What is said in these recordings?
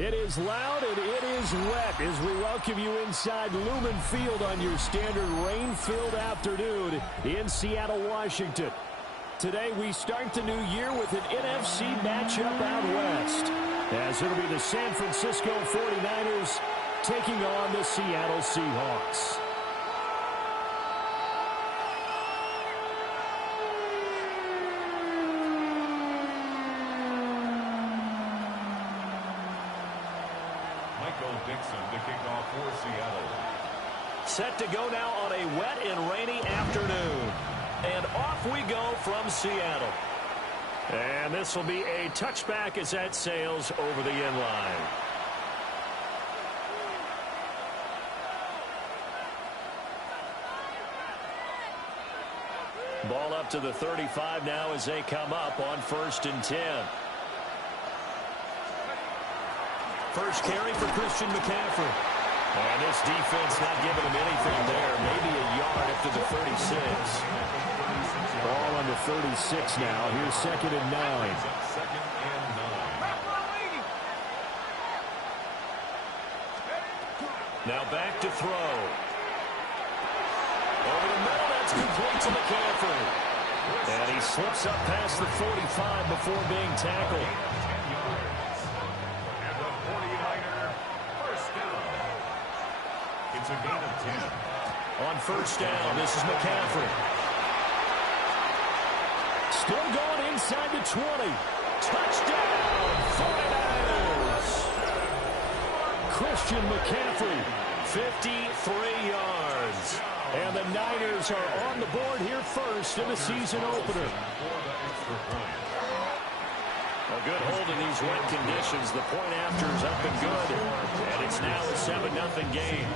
It is loud and it is wet as we welcome you inside Lumen Field on your standard rain-filled afternoon in Seattle, Washington. Today we start the new year with an NFC matchup out west, as it'll be the San Francisco 49ers taking on the Seattle Seahawks. Dixon to kick off for Seattle. Set to go now on a wet and rainy afternoon. And off we go from Seattle. And this will be a touchback as that sails over the end line. Ball up to the 35 now as they come up on 1st and 10. First carry for Christian McCaffrey. And this defense not giving him anything there. Maybe a yard up to the 36. Ball on the 36 now. Here's 2nd and 9. Now back to throw. Over the middle, that's complete to McCaffrey. And he slips up past the 45 before being tackled. It's a gain of 10. On 1st down, this is McCaffrey. Still going inside the 20. Touchdown, 49ers. Christian McCaffrey, 53 yards. And the Niners are on the board here first in the season opener. A good hold in these wet conditions. The point after is up and good. And it's now a 7-0 game.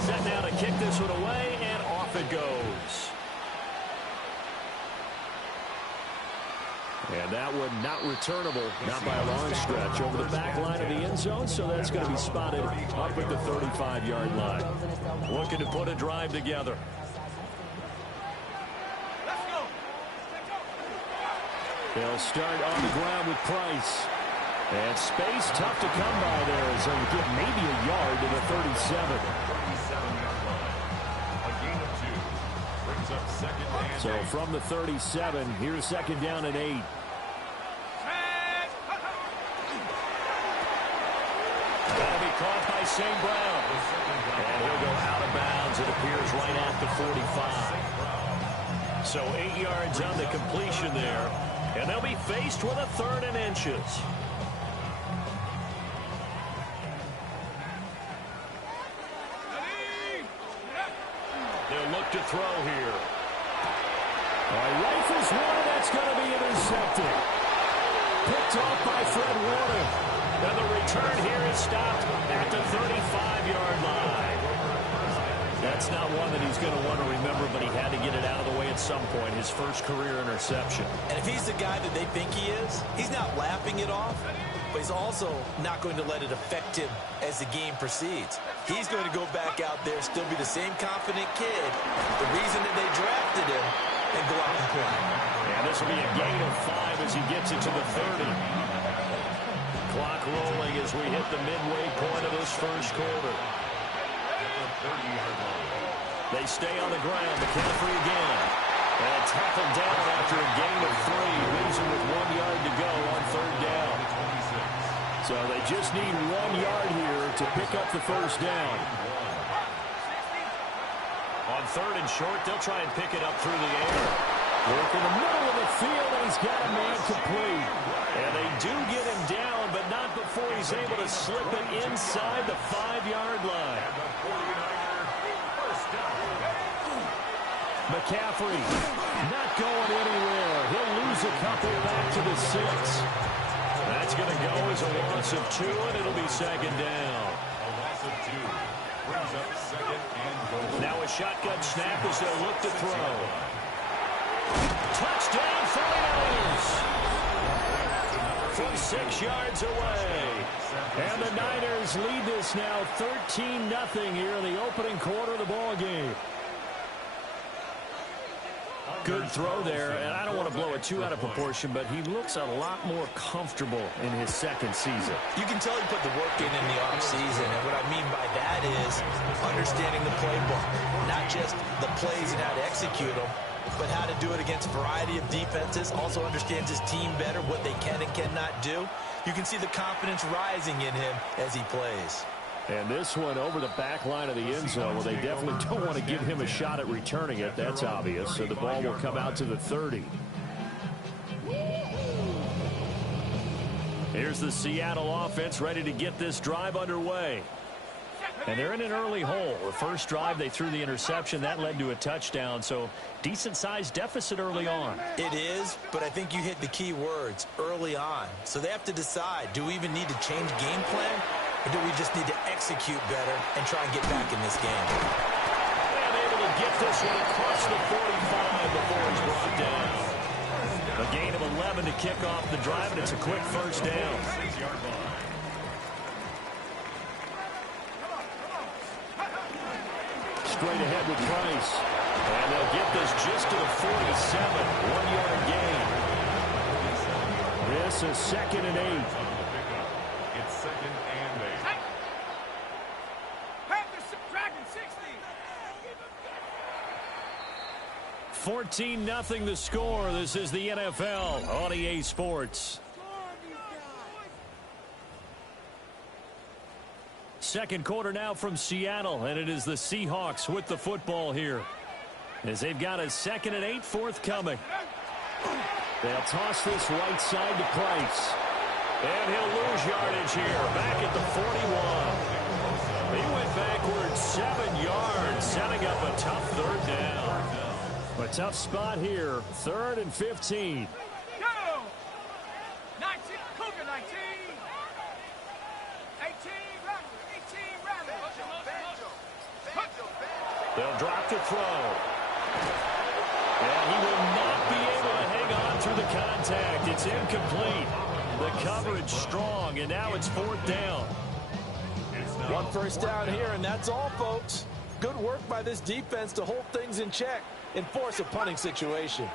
Set now to kick this one away, and off it goes. And that one not returnable, not by a long stretch, over the back line of the end zone, so that's going to be spotted up at the 35-yard line. Looking to put a drive together. They'll start on the ground with Price. And space tough to come by there as they'll get maybe a yard to the 37. So from the 37, here's 2nd down and 8. That'll be caught by St. Brown. And he'll go out of bounds, it appears, right at the 45. So 8 yards on the completion there. And they'll be faced with a 3rd and inches. They'll look to throw here. Rifles one, that's going to be intercepted. Picked off by Fred Warner. And the return here is stopped at the 35-yard line. That's not one that he's going to want to remember, but he had to get it out of the way at some point, his first career interception. And if he's the guy that they think he is, he's not laughing it off, but he's also not going to let it affect him as the game proceeds. He's going to go back out there, still be the same confident kid, the reason that they drafted him, and go out and play. And this will be a gain of 5 as he gets it to the 30. Clock rolling as we hit the midway point of this first quarter. They stay on the ground. McCaffrey again. And tackled down after a gain of 3. Leaves him with 1 yard to go on 3rd down. So they just need 1 yard here to pick up the 1st down. On 3rd and short, they'll try and pick it up through the air. Work in the middle of the field, and he's got a man complete. And they do get him down, but not before he's able to slip it inside the 5-yard line. McCaffrey not going anywhere. He'll lose a couple back to the 6. That's going to go as a loss of 2, and it'll be 2nd down. A loss of 2 brings up 2nd and goal. Now a shotgun snap as they'll look to throw. Touchdown 49ers. from 6 yards away. And the Niners lead this now 13-0 here in the opening quarter of the ball game. Good throw there, and I don't want to blow it too out of proportion, but he looks a lot more comfortable in his second season. You can tell he put the work in the offseason, and what I mean by that is understanding the playbook, not just the plays and how to execute them, but how to do it against a variety of defenses. Also understands his team better, what they can and cannot do. You can see the confidence rising in him as he plays. And this one over the back line of the end zone. Well, they definitely don't want to give him a shot at returning it. That's obvious. So the ball will come out to the 30. Here's the Seattle offense ready to get this drive underway. And they're in an early hole. The first drive, they threw the interception. That led to a touchdown. So decent-sized deficit early on. It is, but I think you hit the key words, early on. So they have to decide, do we even need to change game plan? Or do we just need to execute better and try and get back in this game? And able to get this one across the 45 before he's brought down. A gain of 11 to kick off the drive, and it's a quick first down. Straight ahead with Price. And they'll get this just to the 47. 1-yard gain. This is 2nd and 8. It's 2nd and 8. 14-0 the score. This is the NFL on EA Sports. Second quarter now from Seattle, and it is the Seahawks with the football here, as they've got a 2nd and 8 forthcoming. They'll toss this right side to Price. And he'll lose yardage here, back at the 41. He went backwards 7 yards, setting up a tough third down. A tough spot here, 3rd and 15. Go! 19, Cougar 19. 18, Rattler. They'll drop the throw. And he will not be able to hang on through the contact. It's incomplete. The coverage strong, and now it's 4th down. One first down here, and that's all, folks. Good work by this defense to hold things in check and force a punting situation.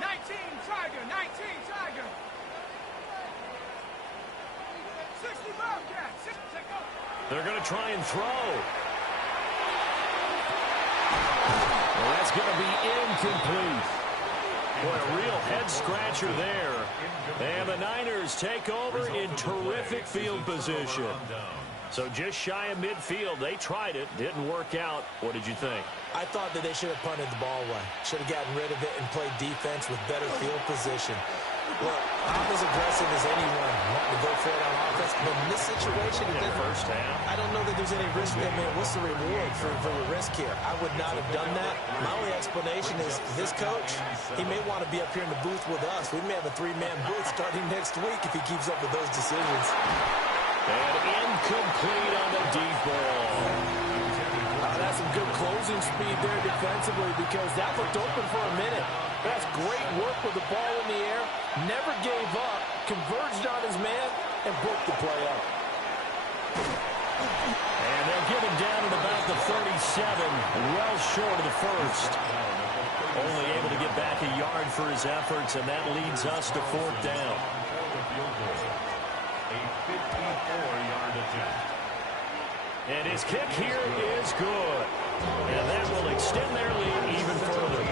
19, Tiger. 19, Tiger. 60 Bobcats. Take over. They're going to try and throw. Well, that's going to be incomplete. Boy, a real head-scratcher there. And the Niners take over in terrific field position. So just shy of midfield. They tried it. Didn't work out. What did you think? I thought that they should have punted the ball away. Should have gotten rid of it and played defense with better field position. Look, I'm as aggressive as anyone wanting to go for it on offense, but in this situation, In the first half. I don't know that there's any risk. I mean, what's the reward for the risk here? I would not have done that. My only explanation is this coach, he may want to be up here in the booth with us. We may have a 3-man booth starting next week if he keeps up with those decisions. And incomplete on the deep ball. That's some good closing speed there defensively, because that looked open for a minute. That's great work with the ball in the air. Never gave up, converged on his man, and broke the play up. And they'll get him down at about the 37, well short of the first. Only able to get back a yard for his efforts, and that leads us to 4th down. A 54-yard attempt. And his kick here is good. And that will extend their lead even further.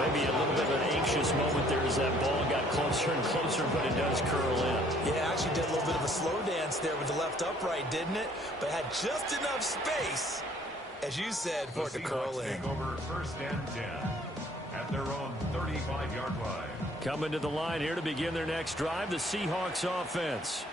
Maybe a little bit of an anxious moment there as that ball got closer and closer, but it does curl in. Yeah, actually did a little bit of a slow dance there with the left upright, didn't it? But had just enough space, as you said, for it to curl in. Take over 1st and 10 at their own 35-yard line. Coming to the line here to begin their next drive, the Seahawks offense.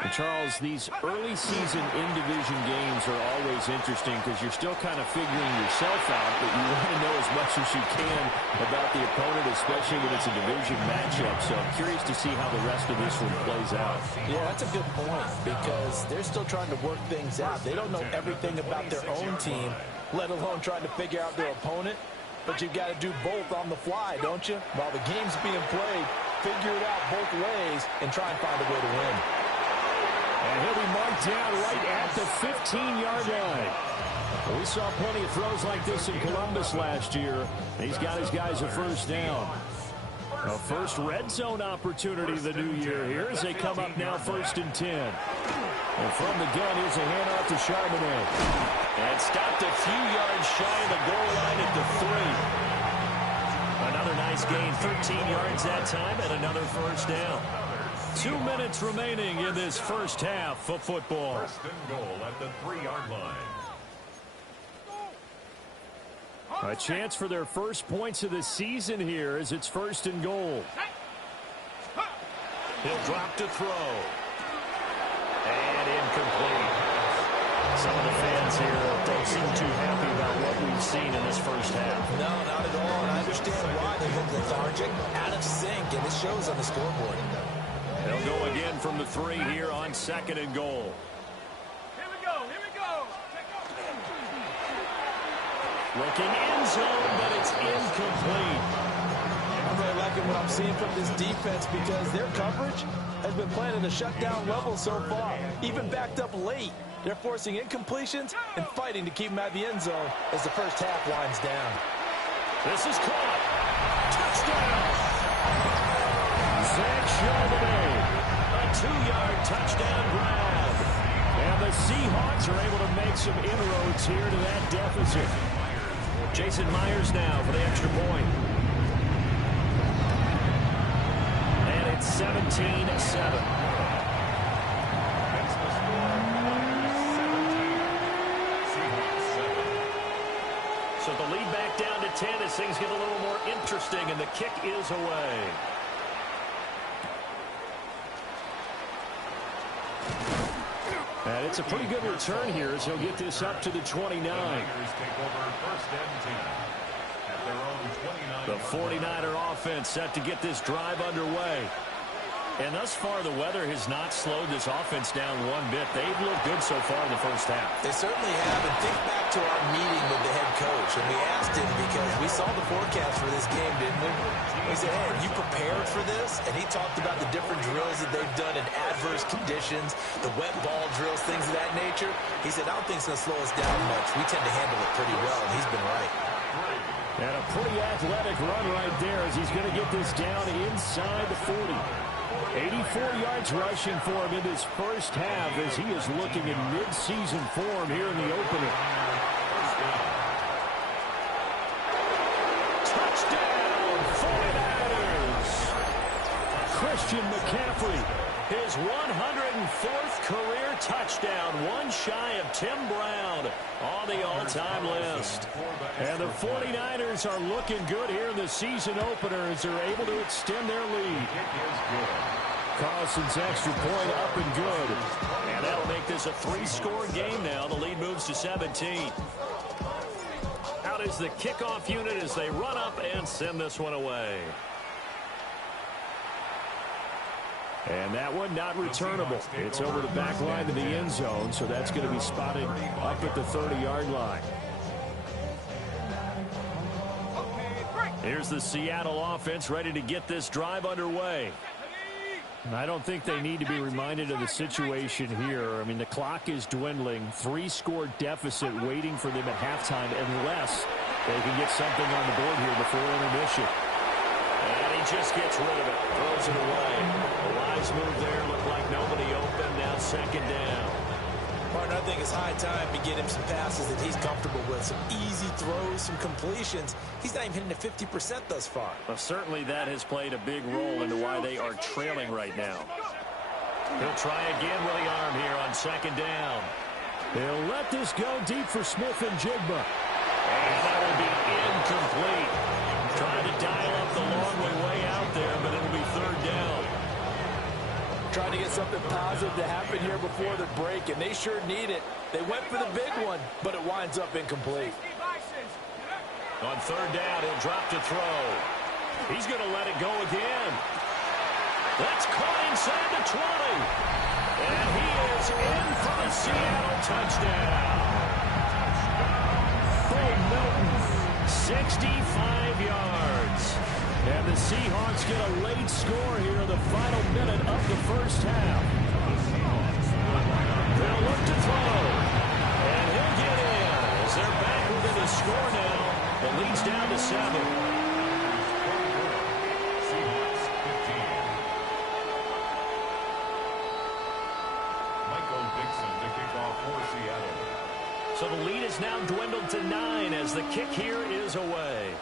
And Charles, these early season in-division games are always interesting because you're still kind of figuring yourself out, but you want to know as much as you can about the opponent, especially when it's a division matchup. So I'm curious to see how the rest of this one plays out. Yeah, that's a good point, because they're still trying to work things out. They don't know everything about their own team, let alone trying to figure out their opponent. But you've got to do both on the fly, don't you? While the game's being played, figure it out both ways and try and find a way to win. And he'll be marked down right at the 15-yard line. We saw plenty of throws like this in Columbus last year. He's got his guys a first down. A first red zone opportunity of the new year here as they come up now 1st and 10. And from the gun, here's a handoff to Charbonnet. And stopped a few yards shy of the goal line at the 3. Another nice gain, 13 yards that time, and another first down. 2 minutes remaining in this first half of football. 1st and goal at the 3-yard line. A chance for their first points of the season here as it's 1st and goal. He'll drop to throw. And incomplete. Some of the fans here don't seem too happy about what we've seen in this first half. No, not at all, and I understand why. They look lethargic, out of sync, and it shows on the scoreboard. They'll go again from the 3 here on 2nd and goal. Here we go. Looking end zone, but it's incomplete. I'm really liking what I'm seeing from this defense because their coverage has been playing at a shutdown level so far. Even backed up late, they're forcing incompletions and fighting to keep them at the end zone as the first half winds down. This is caught. Touchdown! Zach Charbonnet, a 2-yard touchdown grab. And the Seahawks are able to make some inroads here to that deficit. Jason Myers now for the extra point. And it's 17-7. So the lead back down to 10 as things get a little more interesting, and the kick is away. And it's a pretty good return here as he'll get this up to the 29. The 49er offense set to get this drive underway. And thus far, the weather has not slowed this offense down one bit. They've looked good so far in the first half. They certainly have. And think back to our meeting with the head coach. And we asked him because we saw the forecast for this game, didn't we? We said, hey, are you prepared for this? And he talked about the different drills that they've done in adverse conditions, the wet ball drills, things of that nature. He said, I don't think it's going to slow us down much. We tend to handle it pretty well, and he's been right. And a pretty athletic run right there as he's going to get this down inside the 40. 84 yards rushing for him in this first half as he is looking in mid-season form here in the opener. Touchdown, 49ers! Christian McCaffrey, his 104th career touchdown, one shy of Tim Brown on the all-time list. And the 49ers are looking good here in the season opener as they're able to extend their lead. Carlson's extra point up and good. And that'll make this a 3-score game now. The lead moves to 17. Out is the kickoff unit as they run up and send this one away. And that one not returnable. It's over the back line to the end zone, so that's going to be spotted up at the 30-yard line. Here's the Seattle offense ready to get this drive underway. I don't think they need to be reminded of the situation here. I mean, the clock is dwindling. 3-score deficit waiting for them at halftime unless they can get something on the board here before intermission. And he just gets rid of it. Throws it away. A wise move there. Looked like nobody open. Now 2nd down. Martin, I think it's high time to get him some passes that he's comfortable with. Some easy throws, some completions. He's not even hitting at 50% thus far. Well, certainly that has played a big role into why they are trailing right now. He'll try again with the arm here on 2nd down. He'll let this go deep for Smith and Jigba. And that will be incomplete. Trying to dial up the long way out there, but it'll be 3rd down. Trying to get something positive to happen here before the break, and they sure need it. They went for the big one, but it winds up incomplete. On 3rd down, he'll drop to throw. He's going to let it go again. That's caught inside the 20. And he is in for the Seattle touchdown. Bo Melton, 65 yards. And the Seahawks get a late score here in the final minute of the first half. They'll look to throw. And he'll get in as they're back within the score now. It leads down to 7. So the lead is now dwindled to 9 as the kick here is away.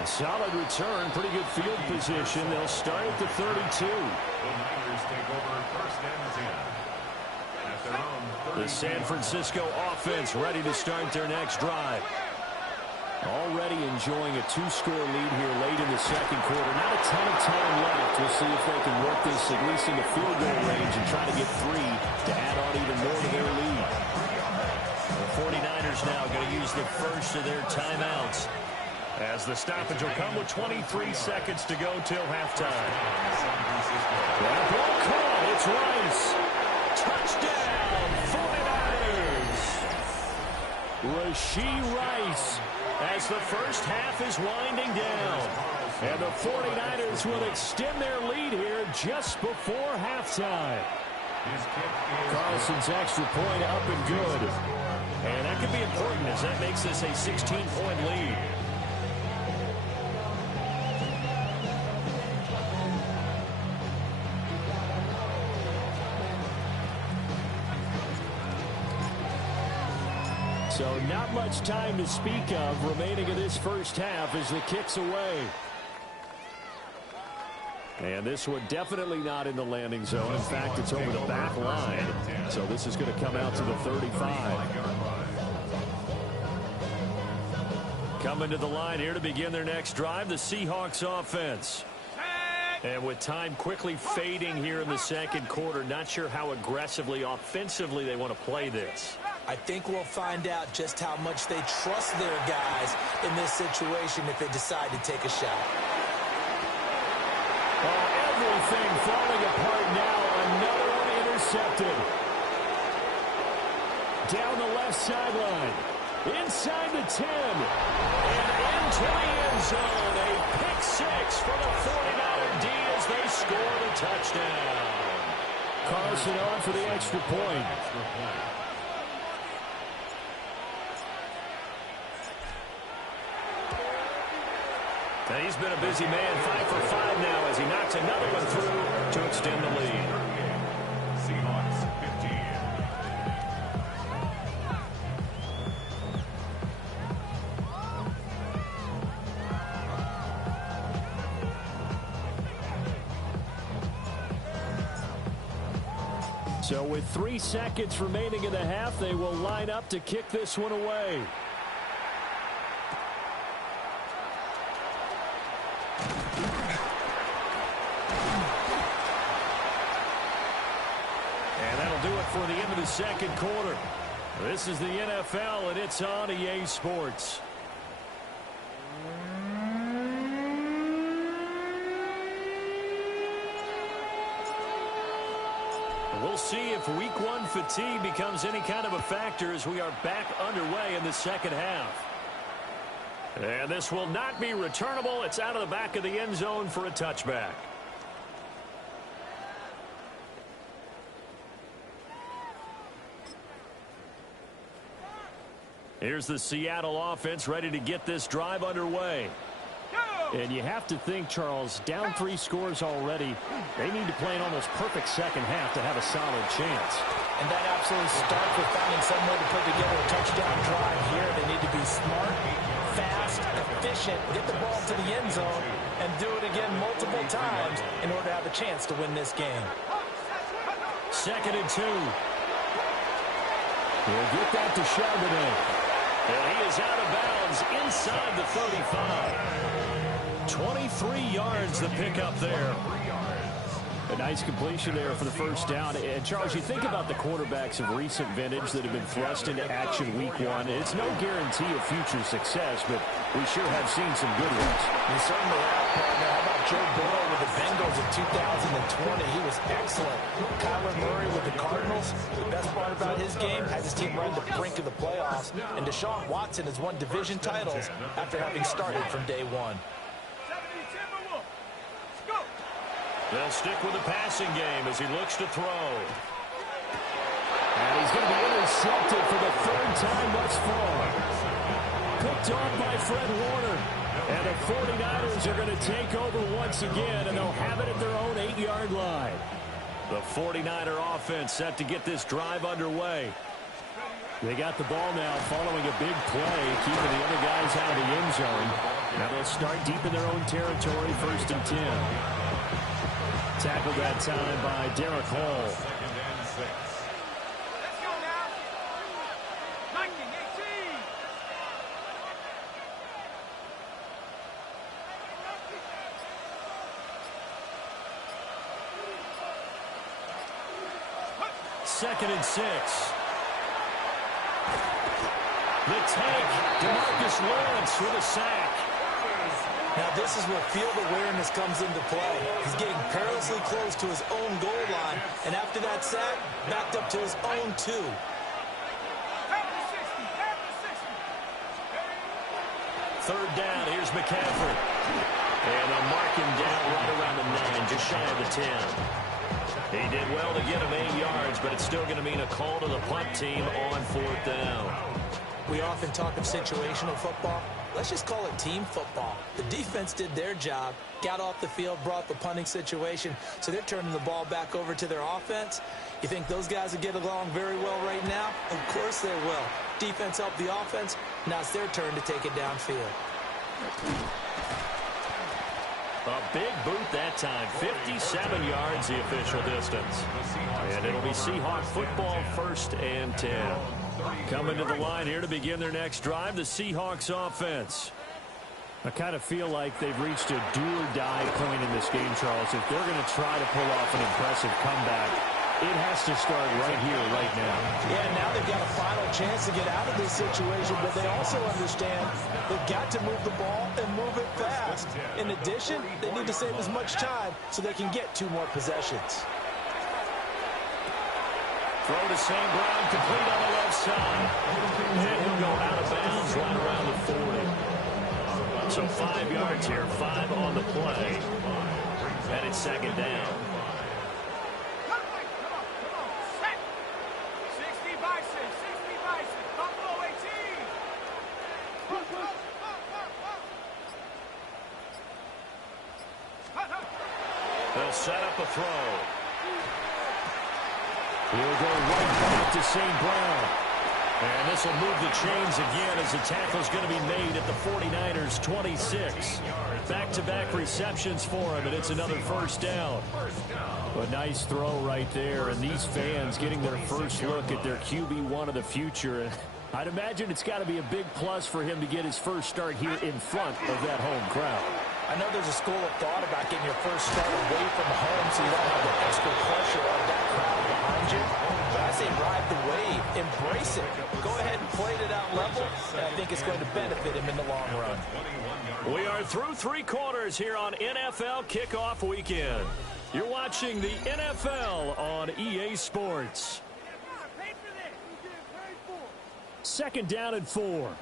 A solid return, pretty good field position. They'll start at the 32. The Niners take over first and 10. At their own 30. The San Francisco offense ready to start their next drive. Already enjoying a 2-score lead here late in the second quarter. Not a ton of time left. We'll see if they can work this at least in the field goal range and try to get 3 to add on even more to their lead. The 49ers now going to use the first of their timeouts, as the stoppage will come with 23 seconds to go till halftime. That ball caught. It's Rice. Touchdown, 49ers. Rashee Rice, as the first half is winding down. And the 49ers will extend their lead here just before halftime. Carlson's extra point up and good. And that could be important as that makes this a 16-point lead. So not much time to speak of remaining in this first half as the kick's away. And this one definitely not in the landing zone. In fact, it's over the back line. So this is going to come out to the 35. Coming to the line here to begin their next drive, the Seahawks offense. And with time quickly fading here in the second quarter, not sure how aggressively, offensively they want to play this. I think we'll find out just how much they trust their guys in this situation if they decide to take a shot. Everything falling apart now. Another one intercepted. Down the left sideline. Inside the 10. And into the end zone. A pick 6 for the 49er D as they score the touchdown. Carlson on for the extra point. And he's been a busy man, 5 for 5 now as he knocks another one through to extend the lead. Seahawks 15. So with 3 seconds remaining in the half, they will line up to kick this one away. For the end of the second quarter. This is the NFL, and it's on EA Sports. We'll see if week 1 fatigue becomes any kind of a factor as we are back underway in the second half. And this will not be returnable. It's out of the back of the end zone for a touchback. Here's the Seattle offense ready to get this drive underway. And you have to think, Charles, down 3 scores already. They need to play an almost perfect second half to have a solid chance. And that absolutely starts with finding some way to put together a touchdown drive here. They need to be smart, fast, efficient, get the ball to the end zone, and do it again multiple times in order to have a chance to win this game. 2nd and 2. We'll get that to Charbonnet. And he is out of bounds inside the 35. 23 yards the pickup there. A nice completion there for the first down. And, Charles, you think about the quarterbacks of recent vintage that have been thrust into action week 1. It's no guarantee of future success, but we sure have seen some good ones. You certainly have, partner. How about Joe Burrow with the Bengals a 2020. He was excellent. Kyler Murray with the Cardinals. The best part about his game has his team run the brink of the playoffs. And Deshaun Watson has won division titles after having started from day one. 70 Timberwolves. Let's go. They'll stick with the passing game as he looks to throw. And he's going to be intercepted for the third time thus far. Picked off by Fred Warner. And the 49ers are going to take over once again, and they'll have it at their own 8-yard line. The 49er offense set to get this drive underway. They got the ball now following a big play, keeping the other guys out of the end zone. Now they'll start deep in their own territory, 1st and 10. Tackled that time by Derek Hall. Let's go now. 19-18. Second and 6. The take, DeMarcus Lawrence with a sack. Now this is where field awareness comes into play. He's getting perilously close to his own goal line, and after that sack, backed up to his own 2. Third down, here's McCaffrey. And they'll mark him down right around the 9, just shy of the 10. He did well to get him 8 yards, but it's still going to mean a call to the punt team on 4th down. We often talk of situational football. Let's just call it team football. The defense did their job, got off the field, brought the punting situation, so they're turning the ball back over to their offense. You think those guys will get along very well right now? Of course they will. Defense helped the offense. Now it's their turn to take it downfield. A big boot that time, 57 yards the official distance. And it'll be Seahawk football, 1st and 10. Coming to the line here to begin their next drive, the Seahawks offense. I kind of feel like they've reached a do-or-die point in this game, Charles. If they're going to try to pull off an impressive comeback, it has to start right here, right now. Yeah, now they've got a final chance to get out of this situation, but they also understand they've got to move the ball and move it fast. In addition, they need to save as much time so they can get 2 more possessions. Throw to St. Brown, complete on the left side. And he'll go out of bounds right around the 40. So 5 yards here, 5 on the play. And it's 2nd down. Come on. Set. 60 by 6. 60 by 6. Buffalo 18. They'll set up a throw. He'll go right back to St. Brown. And this will move the chains again as the tackle's going to be made at the 49ers 26. Back-to-back receptions for him, and it's another 1st down. A nice throw right there, and these fans getting their first look at their QB1 of the future. I'd imagine it's got to be a big plus for him to get his first start here in front of that home crowd. I know there's a school of thought about getting your first start away from home so you don't have the extra pressure of that crowd behind you. But I say ride the wave, embrace it. Go ahead and play it at that level, and I think it's going to benefit him in the long run. We are through 3 quarters here on NFL Kickoff Weekend. You're watching the NFL on EA Sports. 2nd down and 4.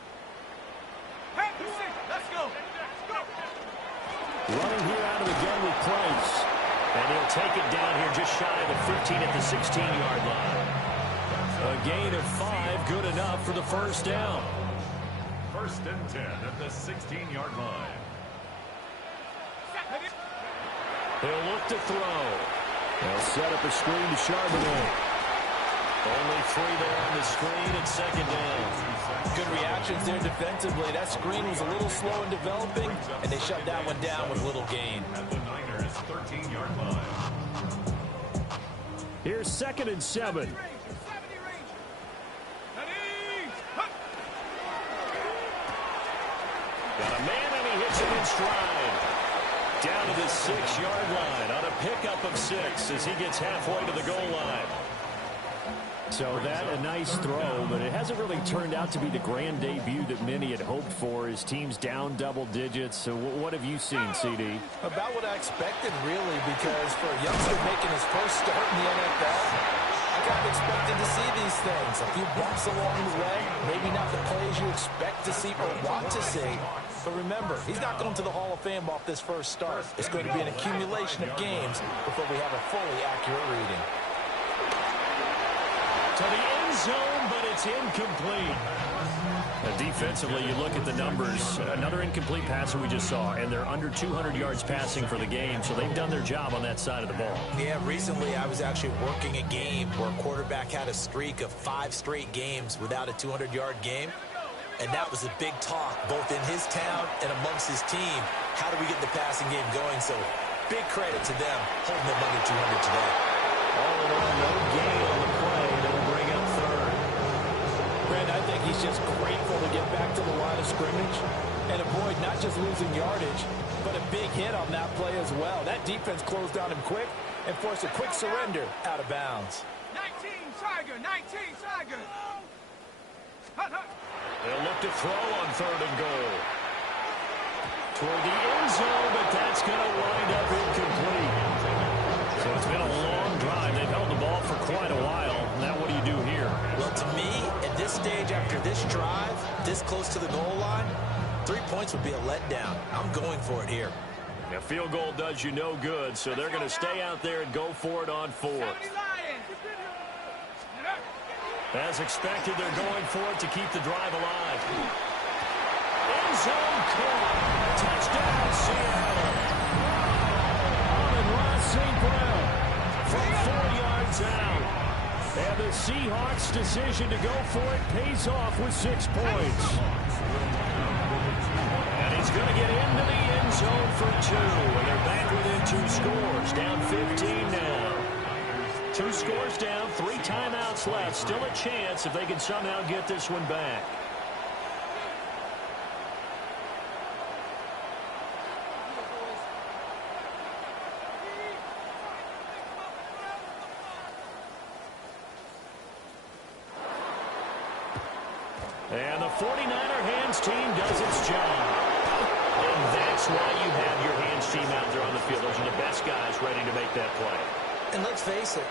Let's go. Running here out of the gun with Price. And he'll take it down here just shy of the 15 at the 16-yard line. A gain of 5, good enough for the 1st down. 1st and 10 at the 16-yard line. He'll look to throw. They'll set up a screen to Charbonnet. Only 3 there on the screen at 2nd down. Good reactions there defensively. That screen was a little slow in developing, and they shut that one down with little gain. At the Niners 13-yard line. Here's 2nd and 7. Got a man, and he hits him in stride. Down to the 6-yard line on a pickup of 6 as he gets halfway to the goal line. So that a nice throw, but it hasn't really turned out to be the grand debut that many had hoped for. His team's down double digits. So what have you seen, CD? About what I expected, really, because for a youngster making his first start in the NFL, I kind of expected to see these things. A few bumps along the way, maybe not the plays you expect to see or want to see. But remember, he's not going to the Hall of Fame off this first start. It's going to be an accumulation of games before we have a fully accurate reading. To the end zone, but it's incomplete. Defensively, you look at the numbers. Another incomplete passer we just saw, and they're under 200 yards passing for the game, so they've done their job on that side of the ball. Yeah, recently I was actually working a game where a quarterback had a streak of 5 straight games without a 200-yard game, and that was a big talk, both in his town and amongst his team. How do we get the passing game going? So big credit to them holding them under 200 today. All in all, no gain on the play. It'll bring up third. Brent, I think he's just grateful to get back to the line of scrimmage and avoid not just losing yardage, but a big hit on that play as well. That defense closed down him quick and forced a quick surrender out of bounds. 19, Tiger, 19, Tiger. Hut, hut. They'll look to throw on third and goal. Toward the end zone, but that's going to wind up incomplete. So it's been a long drive. They've held the ball for quite a while. Now what do you do here? Well, to me, at this stage after this drive, this close to the goal line, 3 points would be a letdown. I'm going for it here. A field goal does you no good, so they're going to stay out there and go for it on fourth. 70 Lions. As expected, they're going for it to keep the drive alive. End zone caught. Touchdown, Seattle. Amon-Ra St. Brown from 4 yards out. And the Seahawks' decision to go for it pays off with 6 points. And he's going to get into the end zone for 2. And they're back within 2 scores. Down 15 now. 2 scores down, 3 timeouts left. Still a chance if they can somehow get this one back. And the 49er hands team does its job. And that's why you have your hands team out there on the field. Those are the best guys ready to make that play. And let's face it,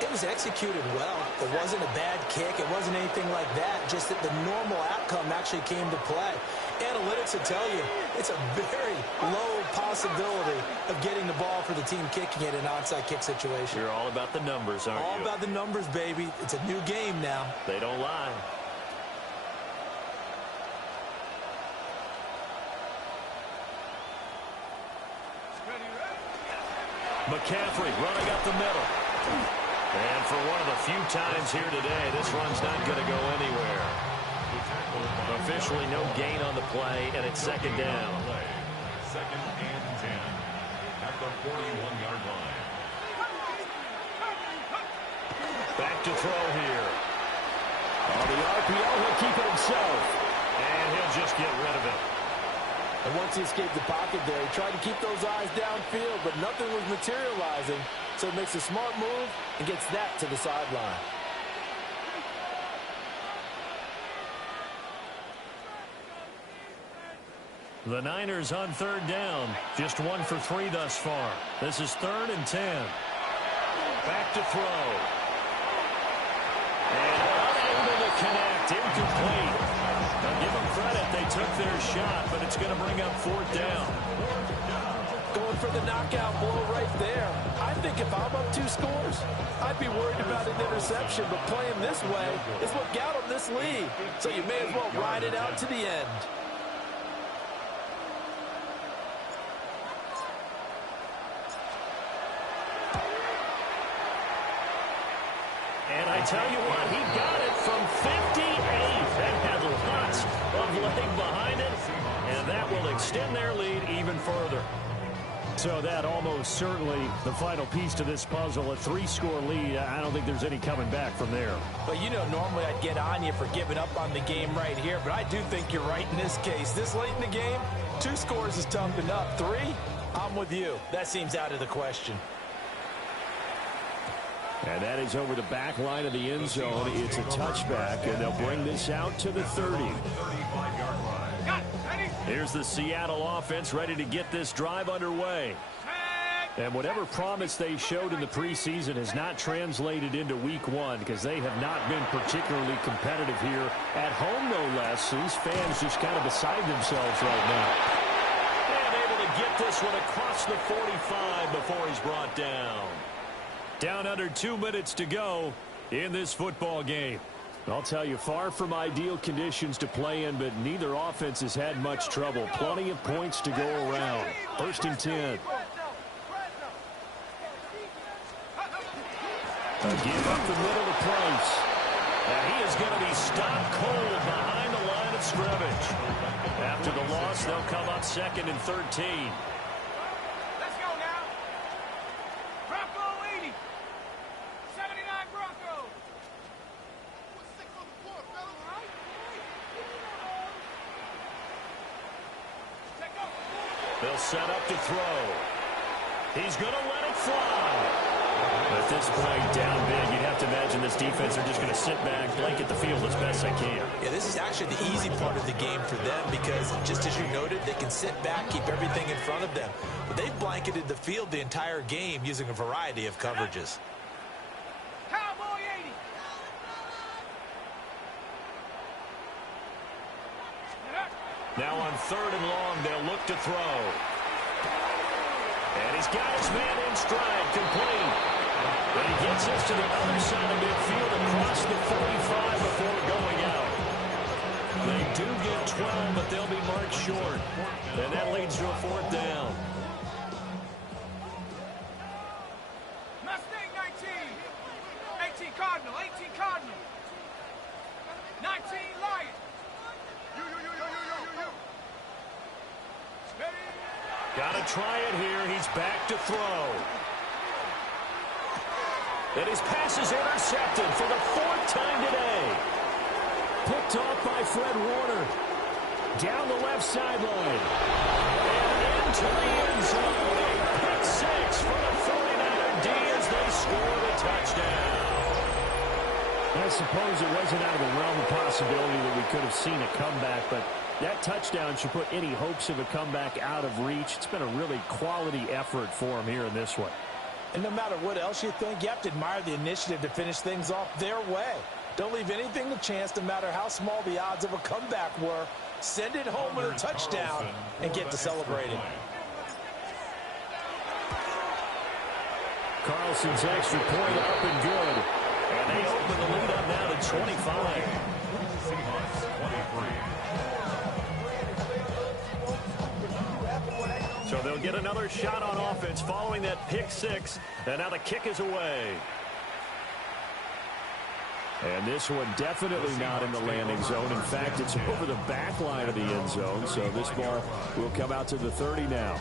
it was executed well. It wasn't a bad kick. It wasn't anything like that. Just that the normal outcome actually came to play. Analytics will tell you it's a very low possibility of getting the ball for the team kicking it in an onside kick situation. You're all about the numbers, aren't you? All about the numbers, baby. It's a new game now. They don't lie. McCaffrey running up the middle. And for one of the few times here today, this run's not going to go anywhere. Officially no gain on the play, and it's second down. Second and 10. At the 41-yard line. Back to throw here. On the RPO, he'll keep it himself. And he'll just get rid of it. And once he escaped the pocket there, he tried to keep those eyes downfield, but nothing was materializing. So he makes a smart move and gets that to the sideline. The Niners on third down. Just 1 for 3 thus far. This is 3rd and 10. Back to throw. And unable to connect. Incomplete. Now give them credit. They took their shot, but it's going to bring up 4th down. Going for the knockout blow right there. I think if I'm up 2 scores, I'd be worried about an interception, but playing this way is what got them this lead. So you may as well ride it out to the end. And I tell you what, he got it from 58. That had lots of leg behind it, and that will extend their lead even further. So that almost certainly the final piece to this puzzle, a 3-score lead. I don't think there's any coming back from there. But you know, normally I'd get on you for giving up on the game right here, but I do think you're right in this case. This late in the game, 2 scores is tough enough. 3, I'm with you. That seems out of the question. And that is over the back line of the end zone. It's a touchback, and they'll bring this out to the 30. 35-yard line. Here's the Seattle offense ready to get this drive underway. And whatever promise they showed in the preseason has not translated into week one because they have not been particularly competitive here at home, no less. So these fans just kind of beside themselves right now. And able to get this one across the 45 before he's brought down. Down under 2 minutes to go in this football game. I'll tell you, far from ideal conditions to play in, but neither offense has had much trouble. Plenty of points to go around. 1st and 10. Give up the middle to Price. And he is going to be stopped cold behind the line of scrimmage. After the loss, they'll come up 2nd and 13. Let's go now. Bronco 80. 79 Bronco. They'll set up to throw. He's going to let it fly. At this point, down big, you'd have to imagine this defense are just going to sit back, blanket the field as best they can. Yeah, this is actually the easy part of the game for them because, just as you noted, they can sit back, keep everything in front of them. But they've blanketed the field the entire game using a variety of coverages. Cowboy 80. Now on 3rd and long, they'll look to throw. And he's got his man in stride, complete. But he gets us to the other side of midfield across the 45 before going out. They do get 12, but they'll be marked short. And that leads to a 4th down. Mustang 19. 18 Cardinal. 18 Cardinal. 19 Lion. You. Steady. Got to try it here. He's back to throw. And his pass is intercepted for the 4th time today. Picked off by Fred Warner. Down the left sideline. And into the end zone. A pick 6 for the 49er D as they score the touchdown. I suppose it wasn't out of the realm of possibility that we could have seen a comeback, but that touchdown should put any hopes of a comeback out of reach. It's been a really quality effort for him here in this one. And no matter what else you think, you have to admire the initiative to finish things off their way. Don't leave anything to chance, no matter how small the odds of a comeback were. Send it home with a touchdown and get to celebrating. Carlson's extra point up and good. And they open the lead up now to 25. Seahawks 23. So they'll get another shot on offense following that pick 6. And now the kick is away. And this one definitely not in the landing zone. In fact, it's over the back line of the end zone. So this ball will come out to the 30 now.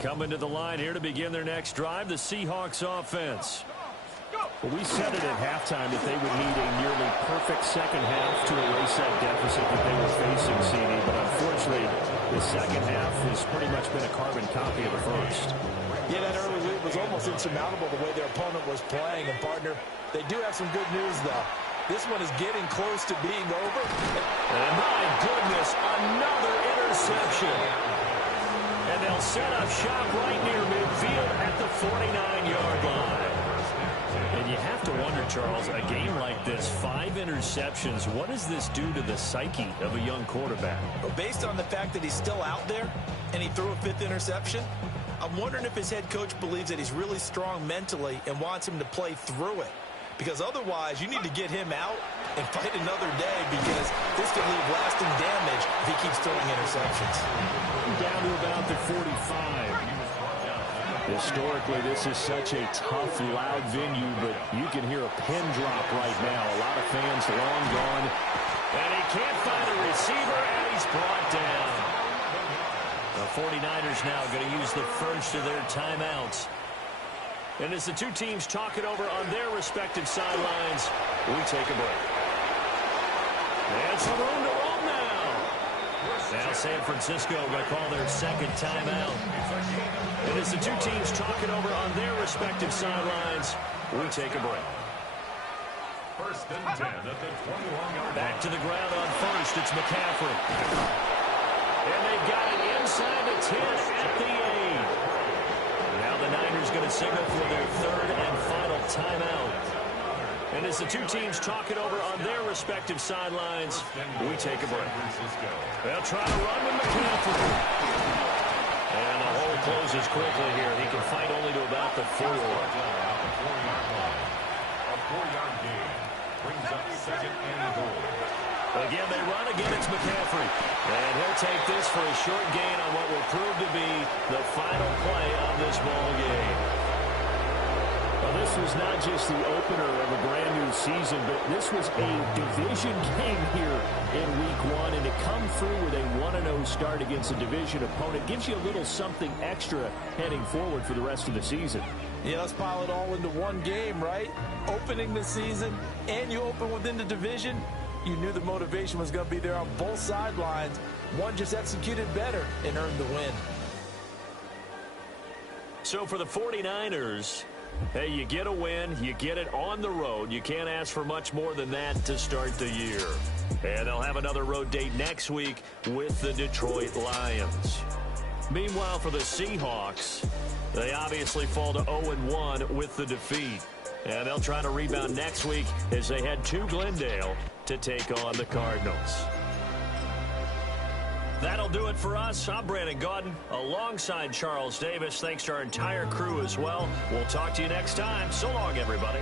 Coming to the line here to begin their next drive, the Seahawks offense. Well, we said it at halftime that they would need a nearly perfect second half to erase that deficit that they were facing, CD. But unfortunately, the second half has pretty much been a carbon copy of the first. Yeah, that early lead was almost insurmountable the way their opponent was playing. And, partner, they do have some good news, though. This one is getting close to being over. And my goodness, another interception. And they'll set up shop right near midfield at the 49-yard line. And you have to wonder, Charles, a game like this, 5 interceptions, what does this do to the psyche of a young quarterback? Well, based on the fact that he's still out there and he threw a 5th interception, I'm wondering if his head coach believes that he's really strong mentally and wants him to play through it. Because otherwise, you need to get him out and fight another day because this could leave lasting damage if he keeps throwing interceptions. Down to about the 45. Historically, this is such a tough, loud venue, but you can hear a pin drop right now. A lot of fans long gone. And he can't find a receiver, and he's brought down. The 49ers now going to use the first of their timeouts. And as the two teams talk it over on their respective sidelines, we take a break. And some room to roll now. Now San Francisco going to call their second timeout. And as the two teams talk it over on their respective sidelines, we take a break. First and 10 at the 21-yard line. Back to the ground on first. It's McCaffrey. And they've got it inside the 10 at the 8. Now the Niners going to signal for their third and final timeout. And as the two teams talk it over on their respective sidelines, we take a break. They'll try to run with McCaffrey. And the hole closes quickly here. He can fight only to about the 4. A 4-yard gain brings up second and goal. Again, they run. Again, it's McCaffrey. And he'll take this for a short gain on what will prove to be the final play of this ball game. Well, this was not just the opener of a brand-new season, but this was a division game here in Week 1. And to come through with a 1-0 start against a division opponent gives you a little something extra heading forward for the rest of the season. Yeah, let's pile it all into one game, right? Opening the season, and you open within the division. You knew the motivation was going to be there on both sidelines. One just executed better and earned the win. So for the 49ers, hey, you get a win, you get it on the road. You can't ask for much more than that to start the year. And they'll have another road date next week with the Detroit Lions. Meanwhile, for the Seahawks, they obviously fall to 0-1 with the defeat. And they'll try to rebound next week as they head to Glendale to take on the Cardinals. That'll do it for us. I'm Brandon Gaudin alongside Charles Davis. Thanks to our entire crew as well. We'll talk to you next time. So long, everybody.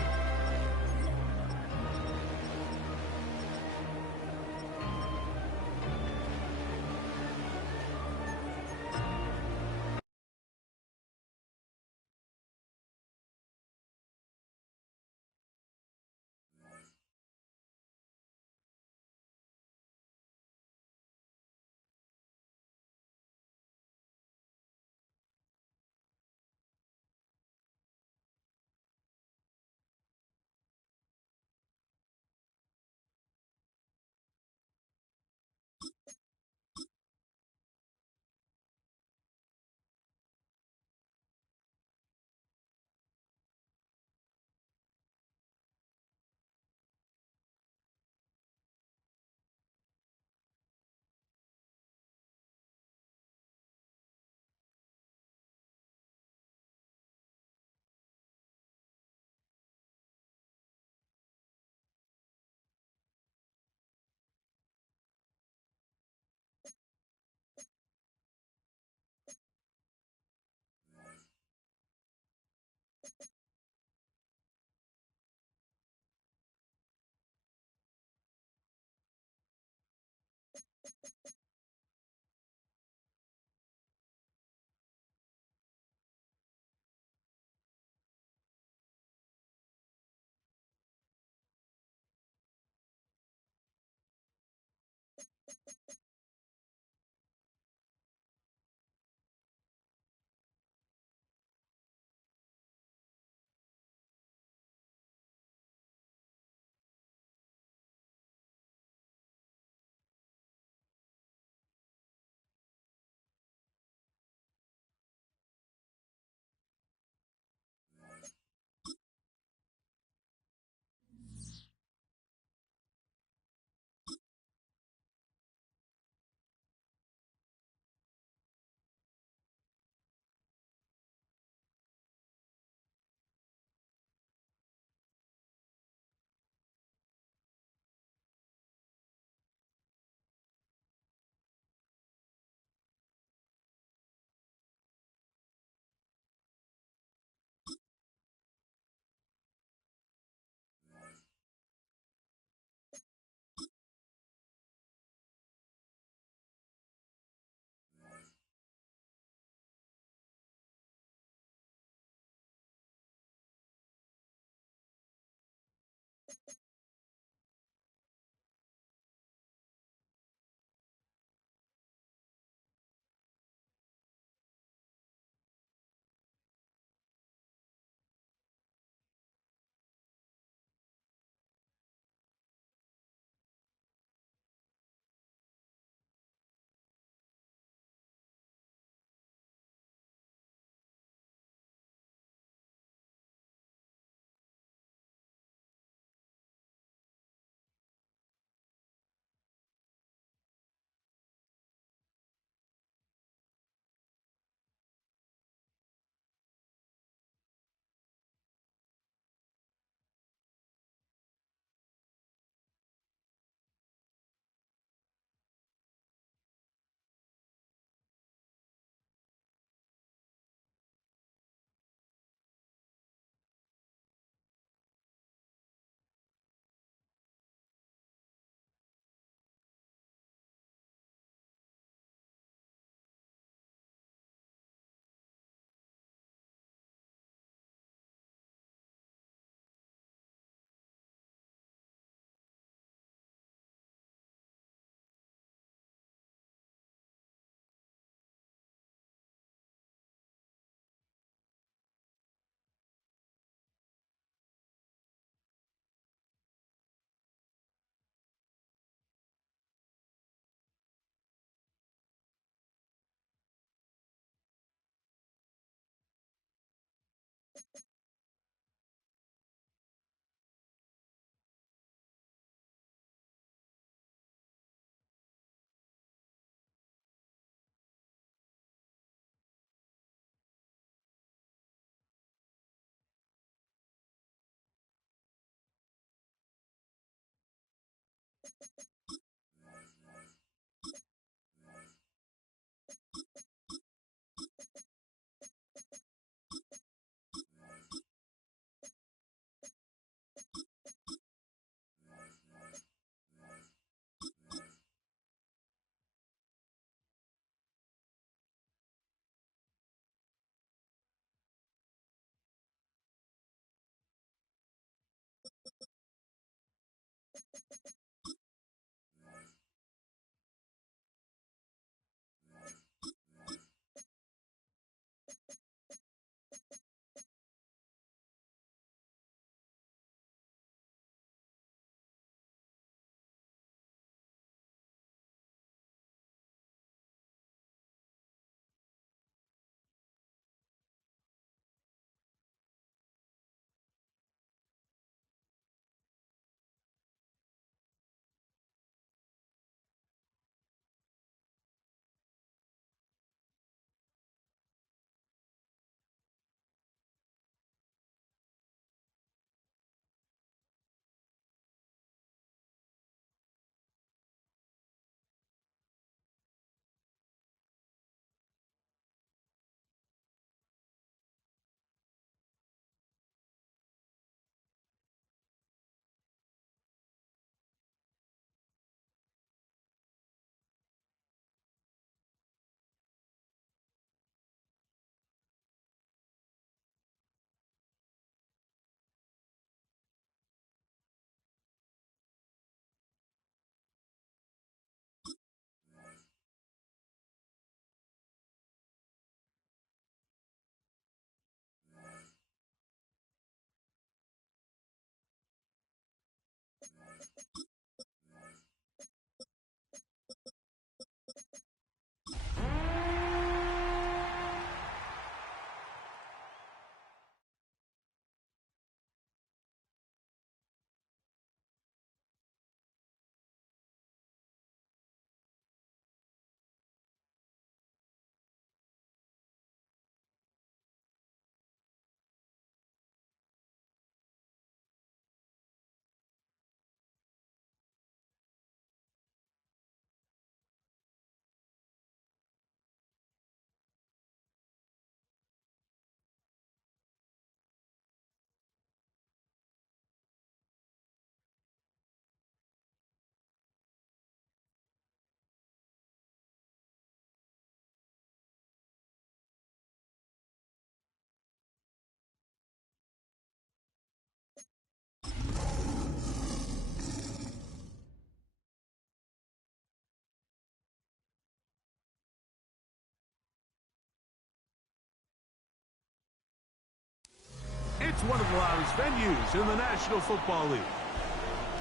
It's one of the loudest venues in the National Football League.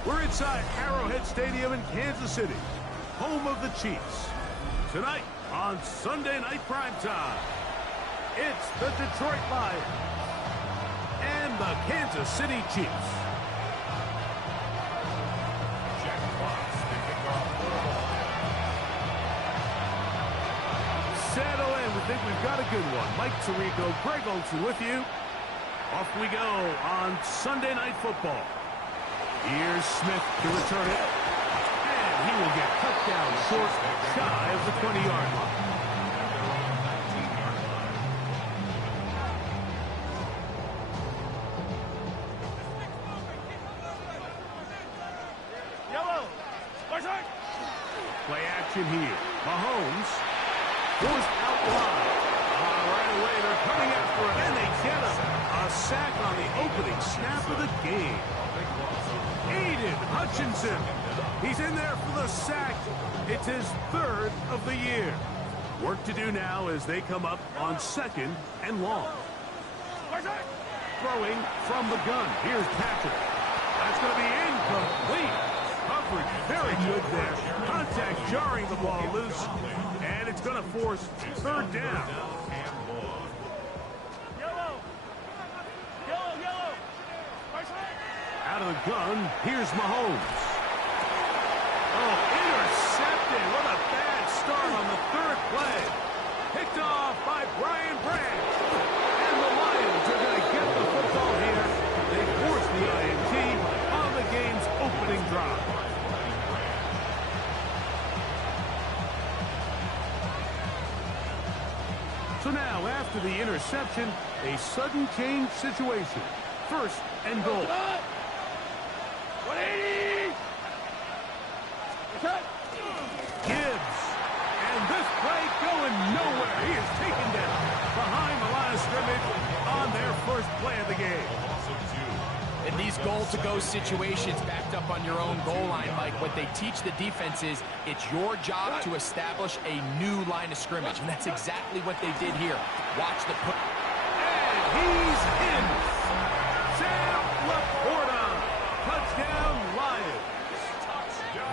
We're inside Arrowhead Stadium in Kansas City, home of the Chiefs. Tonight on Sunday Night Primetime, it's the Detroit Lions and the Kansas City Chiefs. Jack Fox, the kickoff for the Lions. Settle in. We think we've got a good one. Mike Tirico, Greg Olsen with you. Off we go on Sunday Night Football. Here's Smith to return it. And he will get cut down short, shy of the 20-yard line. Yellow. Play action here. Mahomes forced out wide. Right away, they're coming after him, and they get him. A sack on the opening snap of the game. Aiden Hutchinson. He's in there for the sack. It's his third of the year. Work to do now as they come up on 2nd and long. Throwing from the gun. Here's Patrick. That's going to be incomplete. Coverage very good there. Contact jarring the ball loose. And it's going to force 3rd down. Out of the gun, here's Mahomes. Oh, intercepted. What a bad start on the 3rd play. Picked off by Brian Branch. And the Lions are going to get the football here. They force the INT on the game's opening drive. So now, after the interception, a sudden change situation. 1st and goal. 180! Gibbs. And this play going nowhere. He is taken down behind the line of scrimmage on their 1st play of the game. In these goal-to-go situations backed up on your own goal line, Mike, what they teach the defense is it's your job to establish a new line of scrimmage, and that's exactly what they did here. Watch the put. And he's in. Sam Laporta. Touchdown, Lions.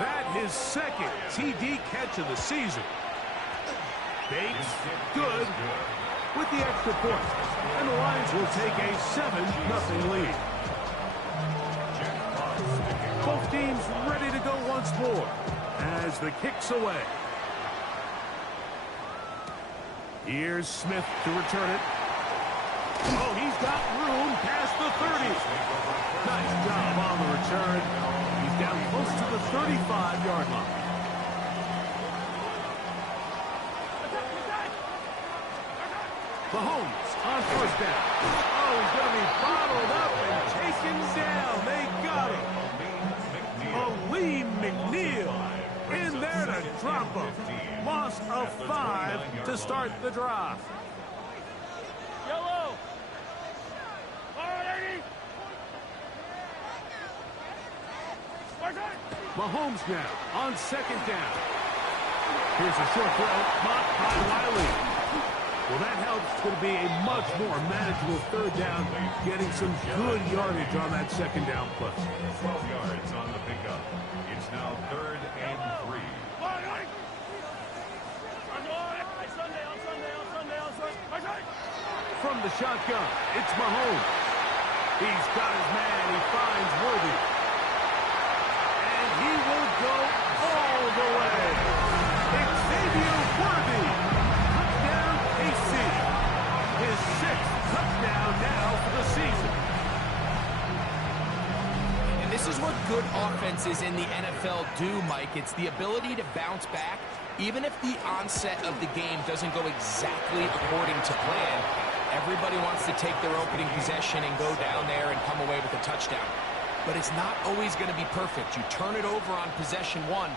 That his 2nd TD catch of the season. Bates, good, with the extra point. And the Lions will take a 7-0 lead. Both teams ready to go once more as the kick's away. Here's Smith to return it. Oh, he's got room past the 30. Nice job on the return. He's down close to the 35-yard line. Mahomes on 1st down. Oh, he's going to be bottled up and taken down. They got him. Lee McNeil in there to drop him. Loss of 5 to start the drive. Yellow. 180! Mahomes now on 2nd down. Here's a short throw, blocked by Wiley. Well, that helps. It's going to be a much more manageable 3rd down, getting some good yardage on that 2nd down play. 12 yards on the pickup. It's now 3rd and 3. From the shotgun, it's Mahomes. He's got his man. He finds Worthy. And he will go all the way. Xavier Worthy. Touchdown, KC. His 6th touchdown now for the season. And this is what good offenses in the NFL do, Mike. It's the ability to bounce back, even if the onset of the game doesn't go exactly according to plan. Everybody wants to take their opening possession and go down there and come away with a touchdown. But it's not always going to be perfect. You turn it over on possession 1.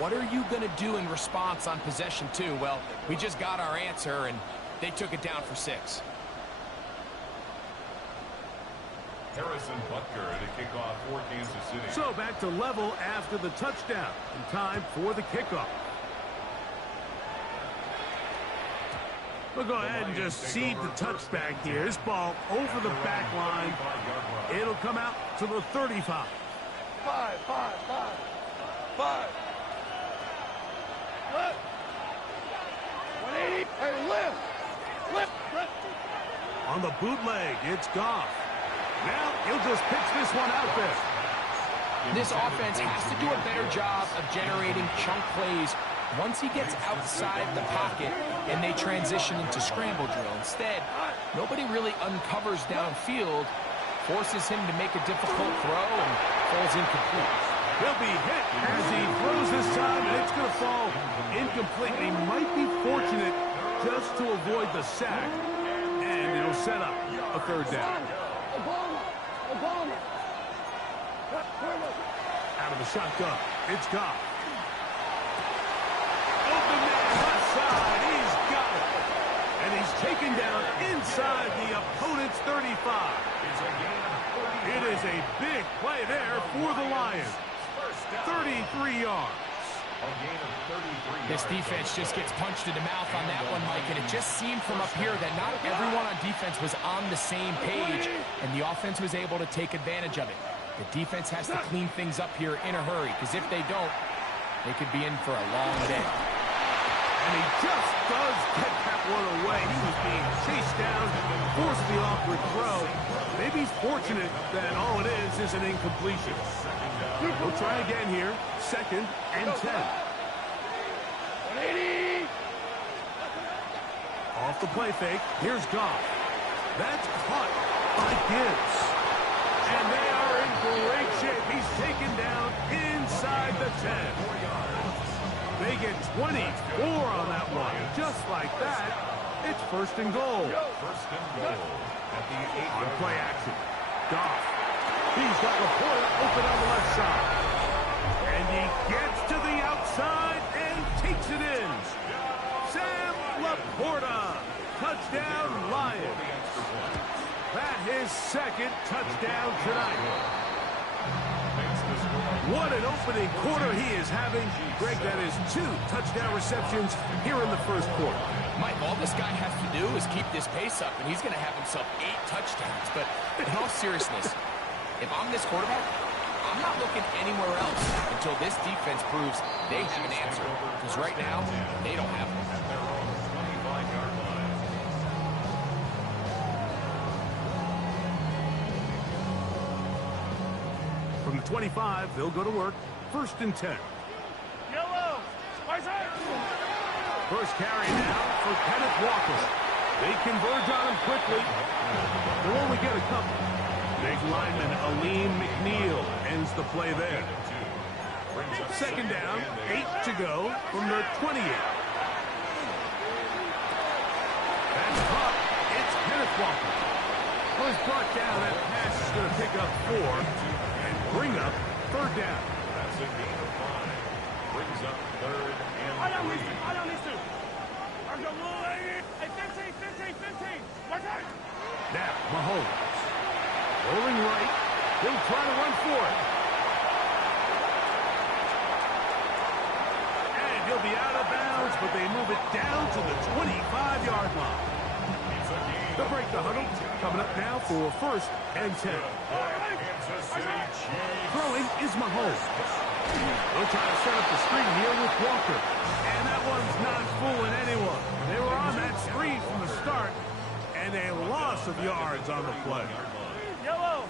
What are you going to do in response on possession 2? Well, we just got our answer, and they took it down for 6. Harrison Butker to kick off for Kansas City. So back to level after the touchdown. And time for the kickoff. We'll go ahead and just cede the touchback here. This ball over the back line. It'll come out to the 35. 5. Lift. 180. Hey, lift. On the bootleg, it's Goff. Now he'll just pitch this one out there. This offense has to do a better job of generating chunk plays once he gets outside the pocket and they transition into scramble drill. Instead, nobody really uncovers downfield, forces him to make a difficult throw, and falls incomplete. He'll be hit as he throws this time, and it's going to fall incomplete. He might be fortunate just to avoid the sack, and it'll set up a third down. Out of the shotgun, it's Goff. Open man left side, he's got it. And he's taken down inside the opponent's 35. It is a big play there for the Lions. 33 yards. This defense just gets punched in the mouth on that one, Mike, and it just seemed from up here that not everyone on defense was on the same page, and the offense was able to take advantage of it. The defense has to clean things up here in a hurry, because if they don't, they could be in for a long day. And he just does get that one away. He was being chased down, forced the awkward throw. Maybe he's fortunate that all it is an incompletion. We'll try again here. 2nd and 10. 180. Off the play fake. Here's Goff. That's caught by Gibbs. And they are in great shape. He's taken down inside the 10. They get 24 on that one. Just like that, it's 1st and goal. On play action, Goff. He's got Laporta open on the left side. And he gets to the outside and takes it in. Sam Laporta. Touchdown, Lions. That his 2nd touchdown tonight. What an opening quarter he is having. Greg, that is 2 touchdown receptions here in the 1st quarter. Mike, all this guy has to do is keep this pace up, and he's going to have himself 8 touchdowns. But in all seriousness, if I'm this quarterback, I'm not looking anywhere else until this defense proves they have an answer. Because right now, they don't have one. From the 25, they'll go to work. 1st and 10. Yellow. First carry now for Kenneth Walker. They converge on him quickly. They'll only get a couple. Big lineman Aleem McNeil ends the play there. 2nd down, 8 to go from the 28. That's caught. It's Kenneth Walker. Was brought down. That pass is going to pick up 4 and bring up 3rd down. That's a gain of 5. Brings up 3rd and 3. Hey, 15. Now, Mahomes. Rolling right. He'll try to run for it. And he'll be out of bounds, but they move it down to the 25-yard line. They'll break the huddle. Coming up now for 1st and 10. Throwing is Mahomes. They'll try to set up the screen here with Walker. And that one's not fooling anyone. They were on that screen from the start, and a loss of yards on the play. Yellow.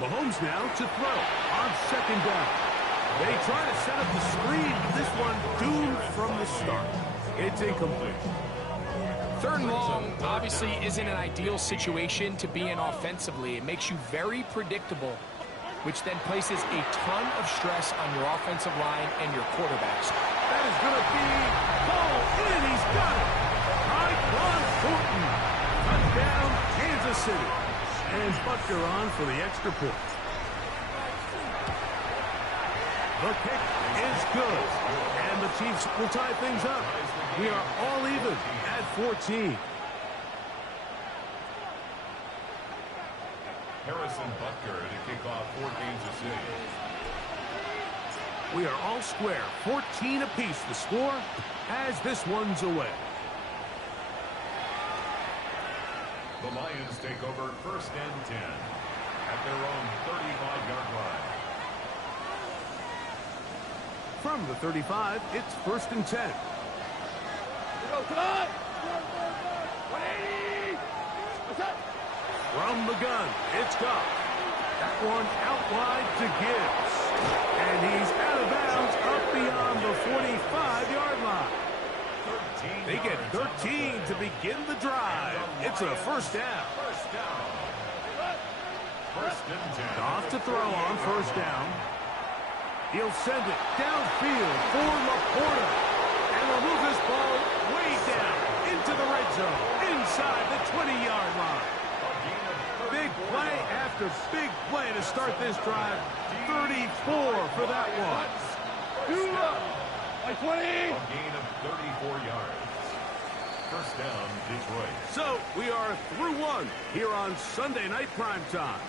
Mahomes now to throw on 2nd down. They try to set up the screen, but this one doomed from the start. It's incomplete. 3rd and long obviously isn't an ideal situation to be in offensively. It makes you very predictable, which then places a ton of stress on your offensive line and your quarterbacks. That is going to be ball in. He's got it. Tyquan Thornton. Touchdown, Kansas City. And Butker on for the extra point. The kick is good. And the Chiefs will tie things up. We are all even at 14. Harrison Butker to kick off for Kansas City. We are all square. 14 apiece the score as this one's away. The Lions take over 1st and 10 at their own 35-yard line. From the 35, it's 1st and 10. From the gun, it's Goff. That one out wide to Gibbs. And he's out of bounds up beyond the 45-yard line. They get 13 to begin the drive. It's a 1st down. Goff to throw on 1st down. He'll send it downfield for Laporta. And they'll move this ball way down into the red zone, inside the 20-yard line. Big play after big play to start this drive. 34 for that one. A gain of 34 yards. 1st down, Detroit. So we are through one here on Sunday Night Primetime.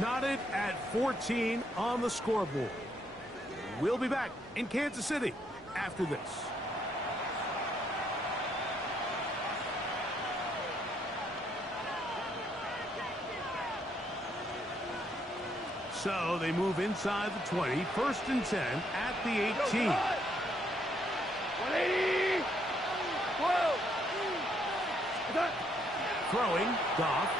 Knotted at 14 on the scoreboard. We'll be back in Kansas City after this. So they move inside the 20, 1st and 10 at the 18. 180! Whoa! Throwing, Goff.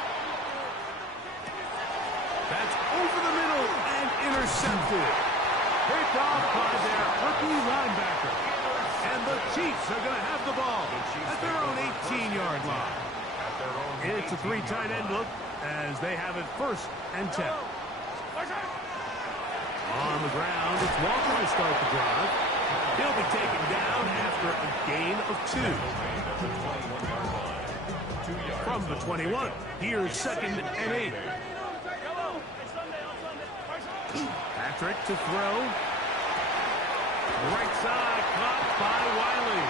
That's over the middle and intercepted. Picked off by their rookie linebacker. And the Chiefs are going to have the ball at their own 18-yard line. It's a 3 tight end look as they have it 1st and 10. On the ground, it's Walker to start the drive. He'll be taken down after a gain of 2. From the 21, here's 2nd and 8. Patrick to throw. Right side, caught by Wiley.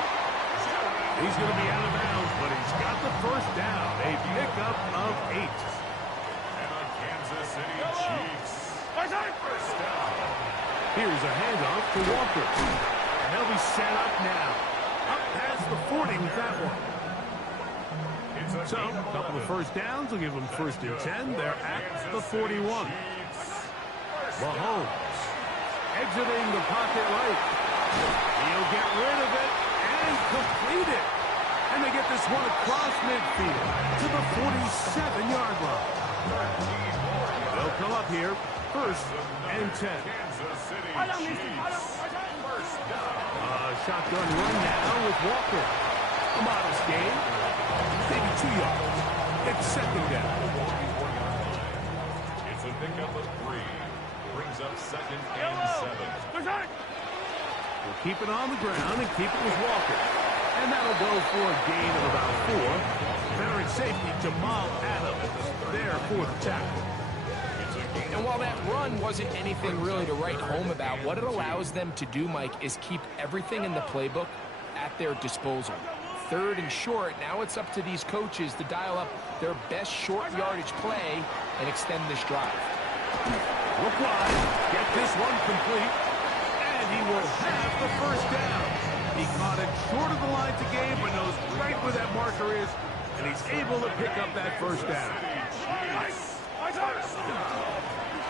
He's going to be out of bounds, but he's got the 1st down. A pickup of 8. And the Kansas City Chiefs. 1st down. Here's a handoff to Walker. And he'll be set up now. Up past the 40 with that one. So, a couple of 1st downs will give them 1st and 10. They're at the 41. Mahomes exiting the pocket right. He'll get rid of it and complete it. And they get this one across midfield to the 47-yard line. They'll come up here 1st and 10. Shotgun run now with Walker. A modest gain. Maybe 2 yards. It's 2nd down. It's a pickup of 3. Brings up 2nd and 7. We'll keep it on the ground and keep it with Walker. And that'll go for a gain of about 4. Veteran safety Jamal Adams there for the tackle. And while that run wasn't anything really to write home about, what it allows them to do, Mike, is keep everything in the playbook at their disposal. 3rd and short, now it's up to these coaches to dial up their best short yardage play and extend this drive. Look wide, get this one complete, and he will have the 1st down. He caught it short of the line to gain, but knows right where that marker is, and he's able to pick up that 1st down.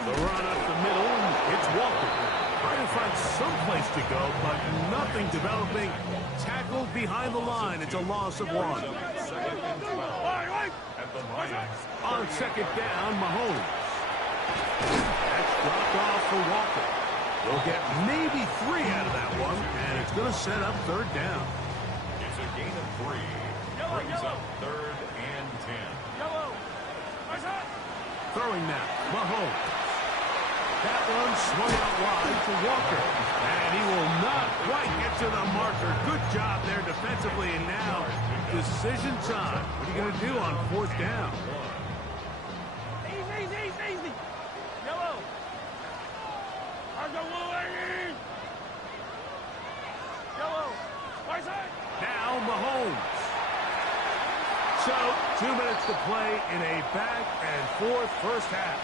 The run up the middle, and it's Walker. Trying to find some place to go, but nothing developing. Tackled behind the line. It's a loss of 1. At the Lions. On 2nd down, Mahomes. That's dropped off for Walker. They'll get maybe 3 out of that one, and it's going to set up 3rd down. It's a gain of 3. Brings up 3rd and 10. Throwing now, Mahomes. That one swung out wide to Walker. And he will not quite get to the marker. Good job there defensively. And now, decision time. What are you going to do on 4th down? Easy. Yellow. Yellow. Now Mahomes. So, 2 minutes to play in a back-and-forth 1st half.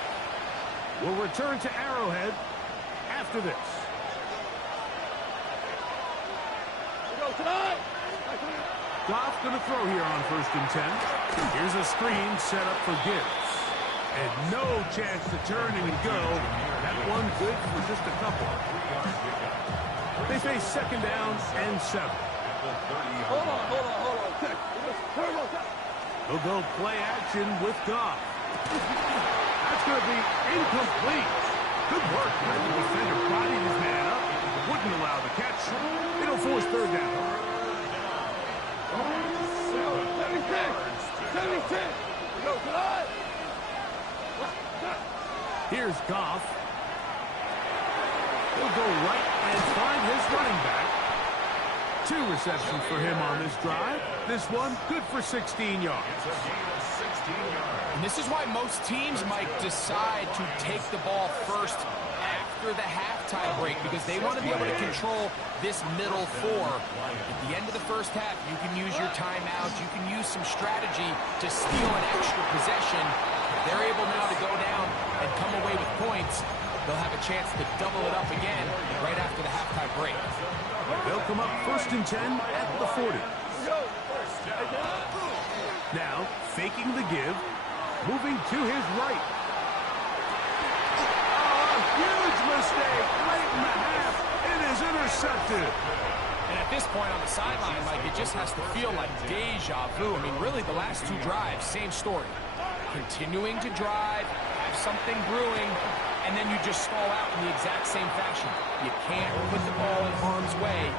We'll return to Arrowhead after this. Goff going to throw here on 1st and 10. Here's a screen set up for Gibbs. And no chance to turn and go. That one good for just a couple. They face 2nd down and 7. Hold on. He'll go play action with Goff. That's going to be incomplete. Good work. The defender bodied his man up. Wouldn't allow the catch. It'll force 3rd down. 76. Go, tonight. Here's Goff. He'll go right and find his running back. 2 receptions for him on this drive. This one good for 16 yards. And this is why most teams might decide to take the ball first after the halftime break, because they want to be able to control this middle 4. At the end of the first half, you can use your timeouts. You can use some strategy to steal an extra possession. If they're able now to go down and come away with points, they'll have a chance to double it up again right after the halftime break. They'll come up 1st and 10 at the 40. Now, faking the give, moving to his right. Huge mistake late in the half. It is intercepted. And at this point on the sideline, Mike, it just has to feel like deja vu. I mean, really, the last 2 drives, same story. Continuing to drive, have something brewing, and then you just stall out in the exact same fashion. You can't put the ball in harm's way.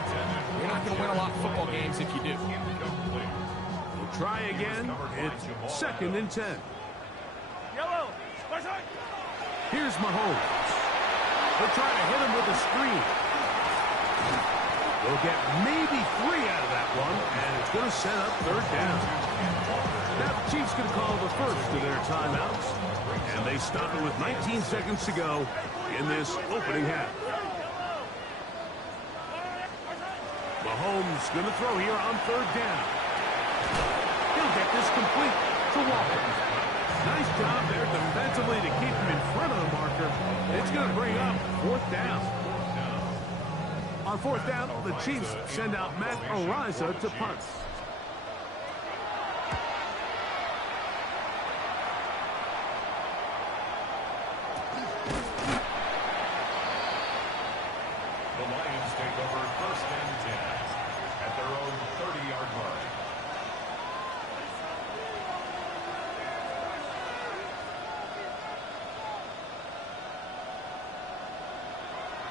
You're not going to win a lot of football games if you do. We'll try again. It's 2nd and 10. Yellow. Here's Mahomes. They'll try to hit him with a screen. They'll get maybe 3 out of that one, and it's going to set up 3rd down. Now the Chiefs can call the first of their timeouts, and they stop it with 19 seconds to go in this opening half. Mahomes going to throw here on 3rd down. He'll get this complete to Walker. Nice job there defensively to keep him in front of the marker. It's going to bring up 4th down. On 4th down, the Chiefs send out Matt Araiza to punt. The Lions take over 1st and 10 at their own 30-yard line.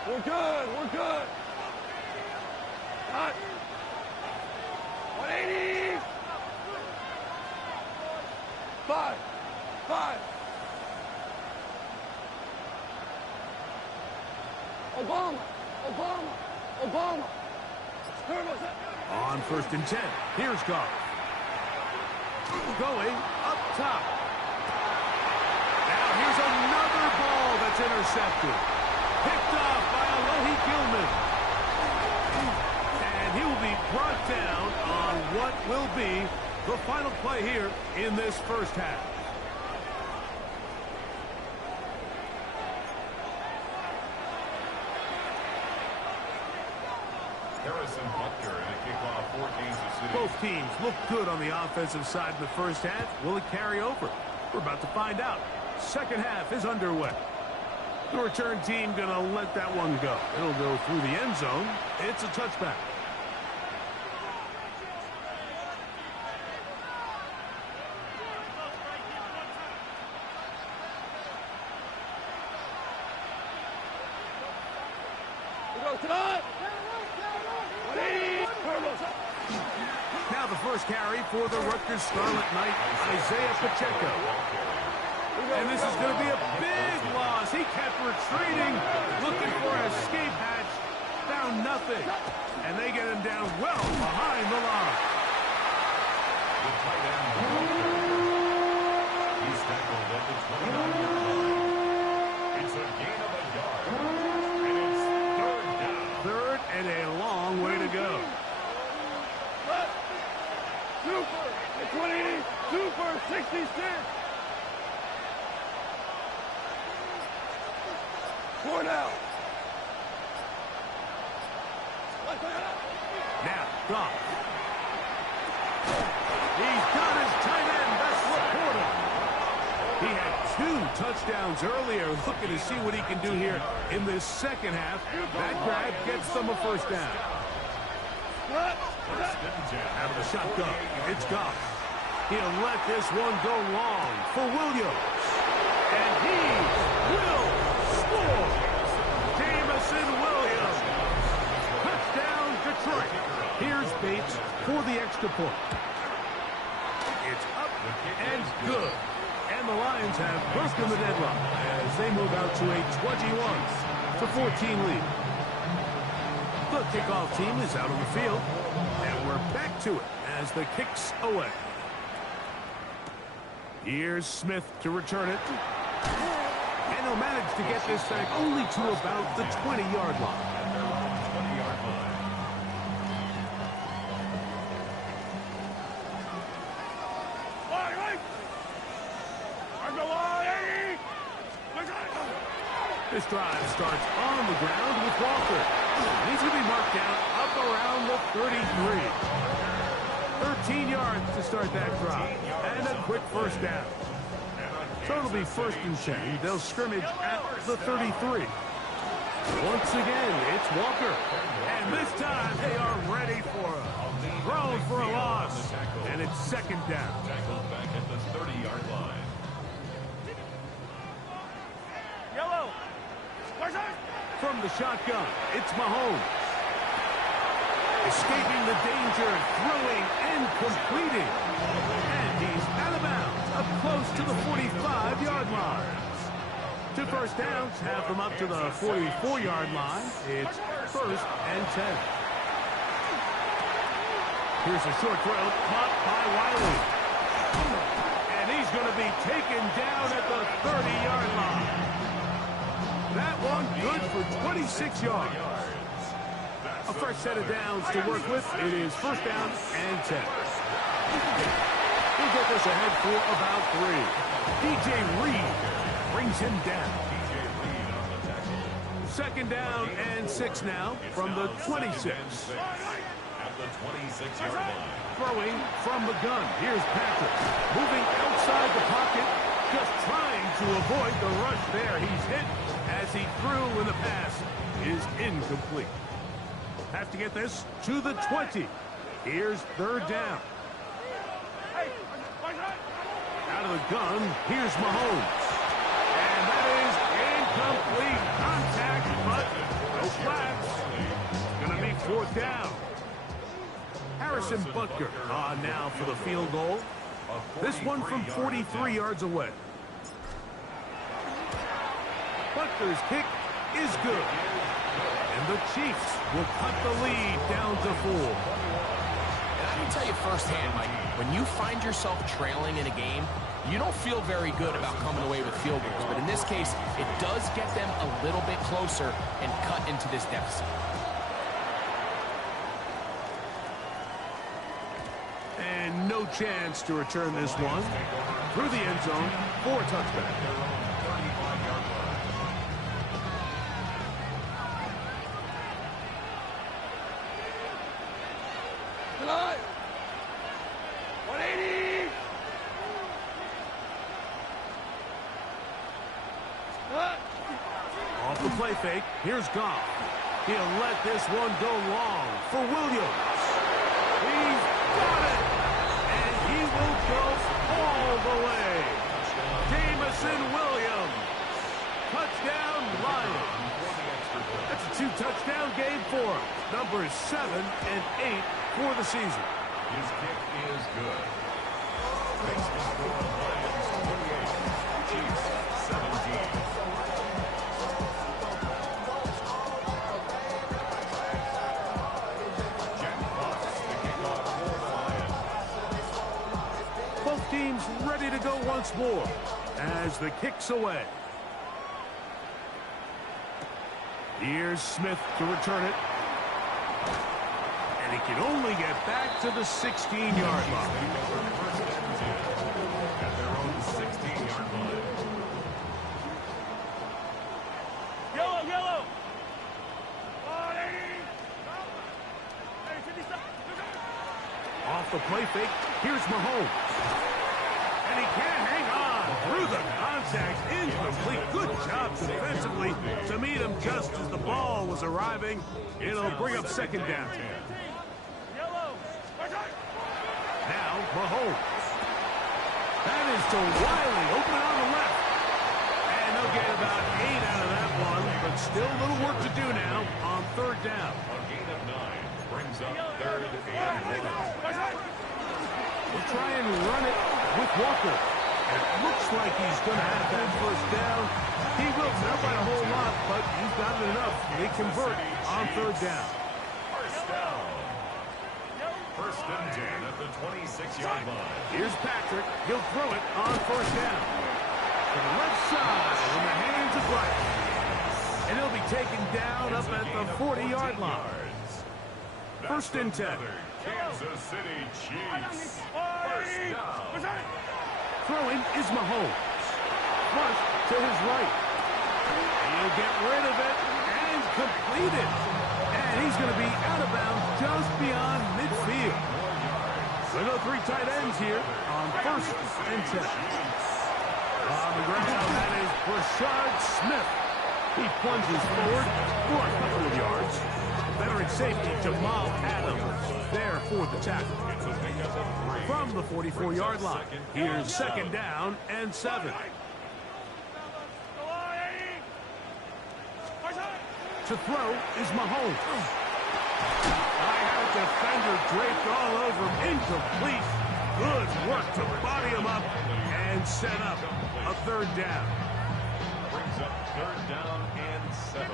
We're good. Cut. 180. 5. Obama. On 1st and 10, here's Goff. Going up top. Now here's another ball that's intercepted. Picked off by Alohi Gilman. And he will be brought down on what will be the final play here in this first half. Harrison Butker in a kickoff for Kansas City. Both teams look good on the offensive side in the first half. Will it carry over? We're about to find out. Second half is underway. The return team going to let that one go. It'll go through the end zone. It's a touchback. Now the first carry for the Rutgers Scarlet Knight, Isaiah Pacheco. And this is going to be a big loss. He kept retreating, looking for an escape hatch, found nothing. And they get him down well behind the line. The tight end, he's tackled at the 29-yard line. It's a gain of a yard. And it's 3rd down. 3rd and a long way to go. Super. 20. Super. 66. 4 down. Now, Goff. had 2 touchdowns earlier. Looking to see what he can do here in this second half. That grab gets them a first down. Out of the shotgun, it's Goff. He'll let this one go long for Williams. And he will score. Jameson Williams. Touchdown, Detroit. Here's Bates for the extra point. It's up and good. And the Lions have broken the deadlock as they move out to a 21-14 lead. The kickoff team is out on the field, and we're back to it as the kick's away. Here's Smith to return it. And he'll manage to get this back only to about the 20-yard line. This drive starts on the ground with Walker. He's going to be marked down up around the 33. 13 yards to start that drive. And a quick first down. So it'll be 1st and 10. They'll scrimmage at the 33. Once again, it's Walker. And this time they are ready for it. Thrown for a loss. And it's 2nd down. Tackled back at the 30-yard line. From the shotgun, it's Mahomes. Escaping the danger, throwing and completing. And he's out of bounds, up close to the 45-yard line. 2 first downs have them up to the 44-yard line. It's 1st and 10. Here's a short throw, caught by Wiley. And he's going to be taken down at the 30-yard line. That one good for 26 yards. A fresh set of downs to work with. It is 1st down and 10. He'll get this ahead for about 3. DJ Reed brings him down. 2nd down and 6 now from the 26. At the 26-yard line. Throwing from the gun. Here's Patrick. Moving outside the pocket. Just trying to avoid the rush there. He's hit as he threw, and the pass is incomplete. Have to get this to the 20. Here's 3rd down. Out of the gun, here's Mahomes. And that is incomplete contact, but no flags. Going to be 4th down. Harrison Butker on now for the field goal. This one from 43 yards away. Butker's kick is good. And the Chiefs will cut the lead down to 4. And I can tell you firsthand, Mike, when you find yourself trailing in a game, you don't feel very good about coming away with field goals. But in this case, it does get them a little bit closer and cut into this deficit. And no chance to return this one through the end zone for a touchback. Tonight, 180. Off the play fake, here's Goff. He'll let this one go long for Williams. He's got it, and he will go all the way. Jameson Williams, touchdown Lions. That's a 2-touchdown game for him. Numbers 7 and 8 for the season. His kick is good. Makes the score Lions 28, Chiefs 17. Both teams ready to go once more as the kick's away. Here's Smith to return it. And he can only get back to the 16-yard line. At their own 16-yard line. Yellow. Off the play fake, here's Mahomes. And he can't hang on through the defensively to meet him just as the ball was arriving. It'll bring up second down. Now, Mahomes. That is to Wiley, open on the left. And they'll get about 8 out of that one, but still a little work to do now on third down. A gain of 9 brings up third and 1. We'll try and run it with Walker. It looks like he's going to have that first down. He will, not by a whole lot, but he's got it enough. They convert on third down. First down. First and 10 at the 26-yard line. Here's Patrick. He'll throw it on first down. To the left side in the hands of Bryce. And he'll be taken down up at the 40-yard line. First and 10. Kansas City Chiefs. First down. Throwing is Mahomes. Flush to his right. He'll get rid of it and complete it. And he's going to be out of bounds just beyond midfield. So no 3 tight ends here on first and 10. On the ground, that is Brashard Smith. He plunges forward for a couple of yards. Veteran safety Jamal Adams there for the tackle. From the 44-yard line, here's second down and 7. To throw is Mahomes. I had a defender draped all over him. Incomplete. Good work to body him up and set up a third down. Brings up third down and 7.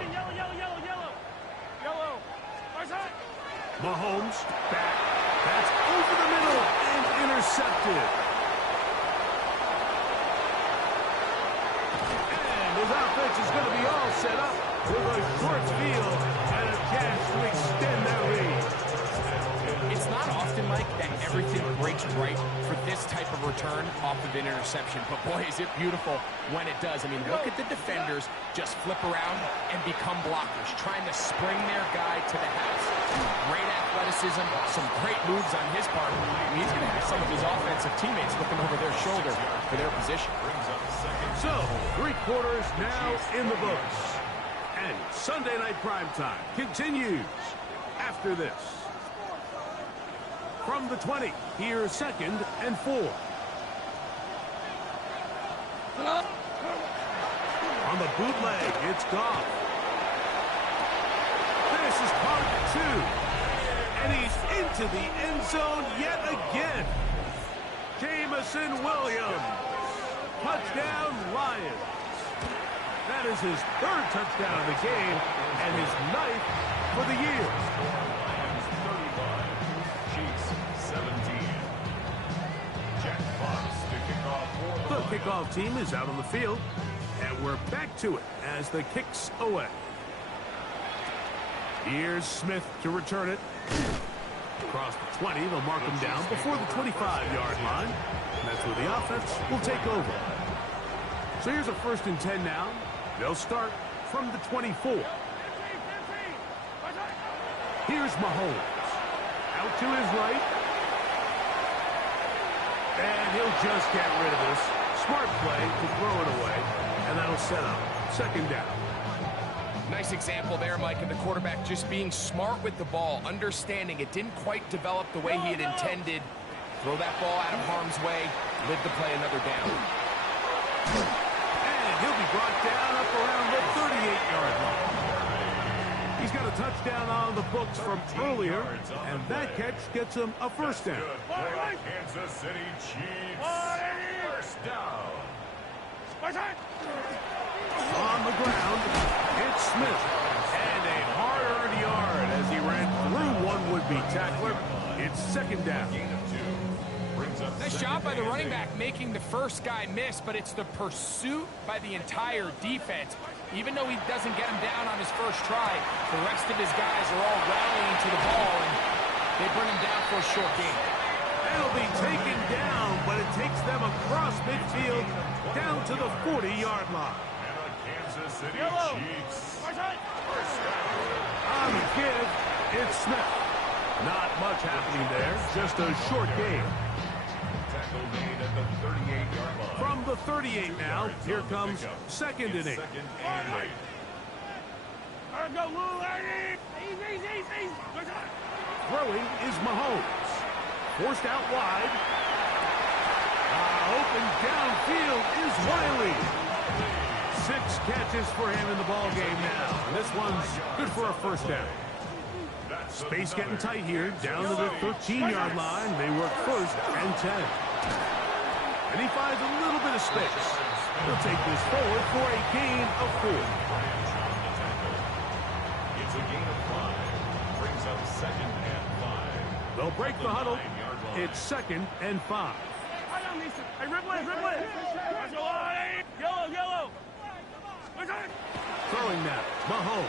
Mahomes back. That's over the middle and intercepted. And his offense is going to be all set up with a short field and a chance to extend that lead. It's not often, Mike, that everything breaks right for this type of return off of an interception. But, boy, is it beautiful when it does. I mean, look at the defenders just flip around and become blockers, trying to spring their guy to the house. Great athleticism, some great moves on his part. He's going to have some of his offensive teammates looking over their shoulder for their position. So, 3 quarters now in the books. And Sunday Night Primetime continues after this. From the 20, here's second and 4. On the bootleg, it's Goff. This is caught 2. And he's into the end zone yet again. Jameson Williams. Touchdown, Lions. That is his 3rd touchdown of the game and his 9th for the year. Lions 35, Chiefs 17. Jack Fox to kick off for The kickoff team is out on the field, and we're back to it as the kick's away. Here's Smith to return it. Across the 20, they'll mark him down before the 25-yard line. And that's where the offense will take over. So here's a first and 10 now. They'll start from the 24. Here's Mahomes. Out to his right. And he'll just get rid of this. Smart play to throw it away. And that'll set up second down. Nice example there, Mike, of the quarterback just being smart with the ball, understanding it didn't quite develop the way he had intended. Throw that ball out of harm's way, live to play another down. And he'll be brought down up around the 38-yard line. He's got a touchdown on the books from earlier, and that catch gets him a first down. Kansas City Chiefs. First down. On the ground, it's Smith. And a hard-earned yard as he ran through one would-be tackler. It's second down. Nice job by the running back making the first guy miss, but it's the pursuit by the entire defense. Even though he doesn't get him down on his first try, the rest of his guys are all rallying to the ball, and they bring him down for a short gain. It'll be taken down, but it takes them across midfield down to the 40-yard line. And the Kansas City Chiefs. On the give, it's Smith. Not much happening there, just a short game. tackle made at the 38-yard line. From the 38 now, here comes second and 8. Second and 8. Go, Lou, easy. Throwing is Mahomes. Forced out wide. Open downfield is Wiley. 6 catches for him in the ball game now. And this one's good for a first down. Space getting tight here. Down to the 13-yard line. They work first and 10. And he finds a little bit of space. He'll take this forward for a gain of 4. It's a gain of 5. Brings up second and 5. They'll break the huddle. It's second and 5. Hey, ribble it. Yellow. Throwing now. Mahomes.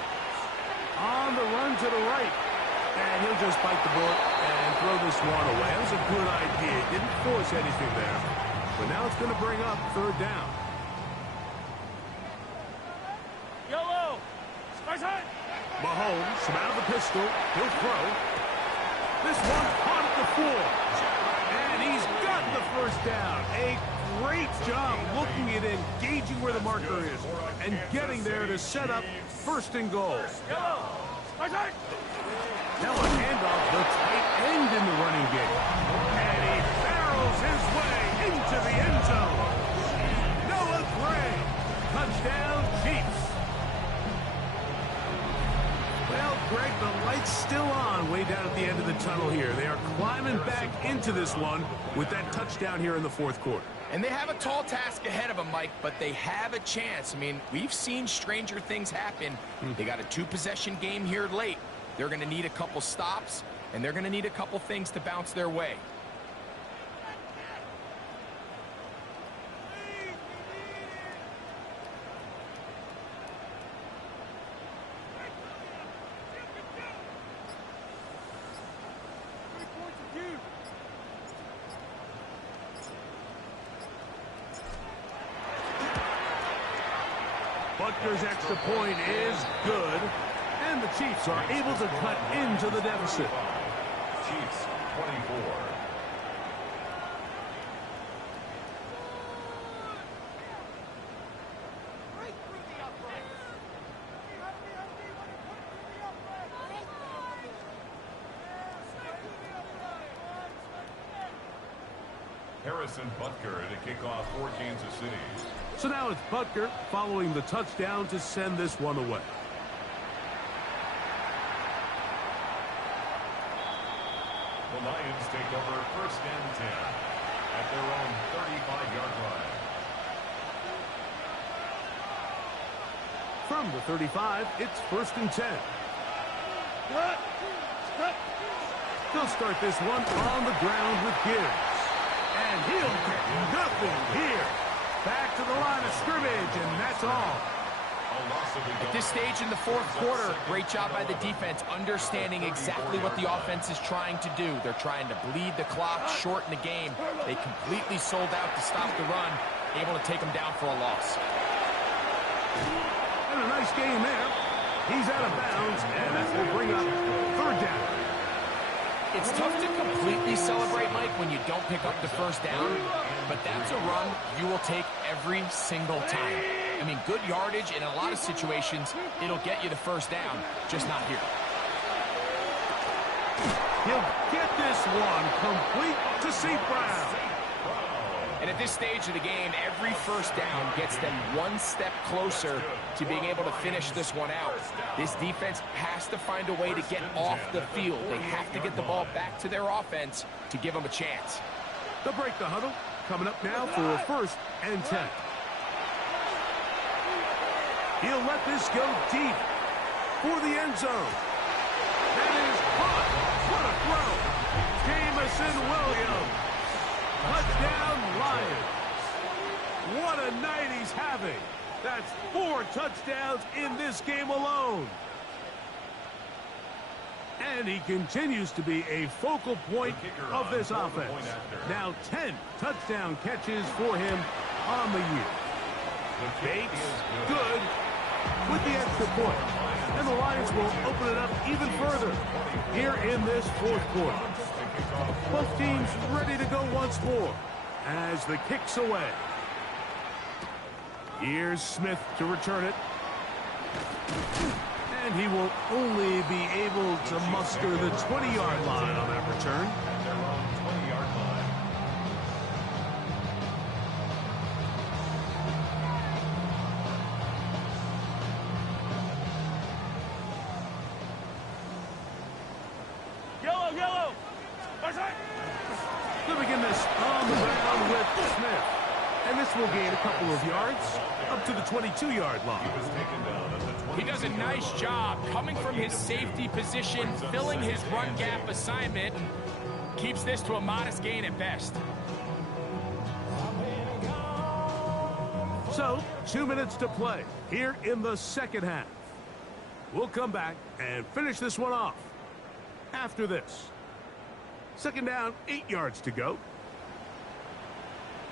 On the run to the right. And he'll just bite the bullet and throw this one away. That was a good idea. Didn't force anything there. But now it's going to bring up third down. Yellow. Mahomes from out of the pistol. He'll throw. This one caught at the 4. And he's got the first down. A great job looking at it, gauging where the marker is, and getting there to set up first and goal. Now a handoff, the tight end in the running game. And he barrels his way into the end zone. Noah Gray. Touchdown, Chiefs. Well, Greg, the light's still on way down at the end of the tunnel here. They are climbing back into this one with that touchdown here in the fourth quarter. And they have a tall task ahead of them, Mike, but they have a chance. I mean, we've seen stranger things happen. They got a 2-possession game here late. They're going to need a couple stops, and they're going to need a couple things to bounce their way. Butker's extra point is good. And the Chiefs are able to cut into the deficit. Chiefs 24. Harrison Butker to kick off for Kansas City. So now it's Butker following the touchdown to send this one away. The Lions take over first and 10 at their own 35-yard line. From the 35, it's first and 10. They'll start this one on the ground with Gibbs. And he'll get nothing here. Back to the line of scrimmage, and that's all. At this stage in the fourth quarter, great job by the defense, understanding exactly what the offense is trying to do. They're trying to bleed the clock, shorten the game. They completely sold out to stop the run, able to take them down for a loss. And a nice game there. He's out of bounds, and that will bring up third down. It's tough to completely celebrate, Mike, when you don't pick up the first down, but that's a run you will take every single time. I mean, good yardage, and in a lot of situations, it'll get you the first down, just not here. He'll get this one complete to St. Brown. And at this stage of the game, every first down gets them one step closer to being able to finish this one out. This defense has to find a way to get off the field. They have to get the ball back to their offense to give them a chance. They'll break the huddle. Coming up now for a first and 10. He'll let this go deep for the end zone. That is caught. What a throw. Jamison Williams. Touchdown, Lions. What a night he's having. That's 4 touchdowns in this game alone. And he continues to be a focal point of this offense. Now 10 touchdown catches for him on the year. Bates, good with the extra point. And the Lions will open it up even further here in this fourth quarter. Both teams ready to go once more. as the kick's away. Here's Smith to return it. And he will only be able to muster the 20-yard line on that return. At their own 20-yard line. Yellow, yellow. That's right. They'll begin this on the ground with Smith. And this will gain a couple of yards up to the 22-yard line. He was taken down at the 20. He does a nice job coming from his safety position, filling his run gap assignment, and keeps this to a modest gain at best. So, 2 minutes to play here in the second half. We'll come back and finish this one off after this. Second down, 8 yards to go.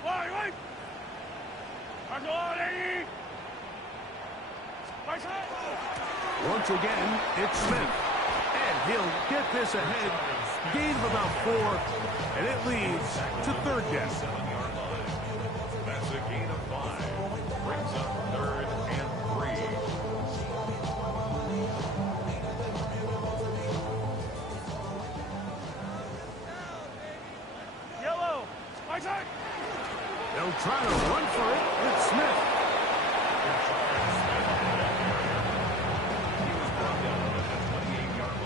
Wait, wait. That's all, Eddie. That's right. Once again, it's Smith. And he'll get this ahead. Gain of about 4. And it leads to third down. 7-yard line. That's a gain of 5. Brings up 3rd and 3. Yellow. That's right. They'll try to run for it with Smith.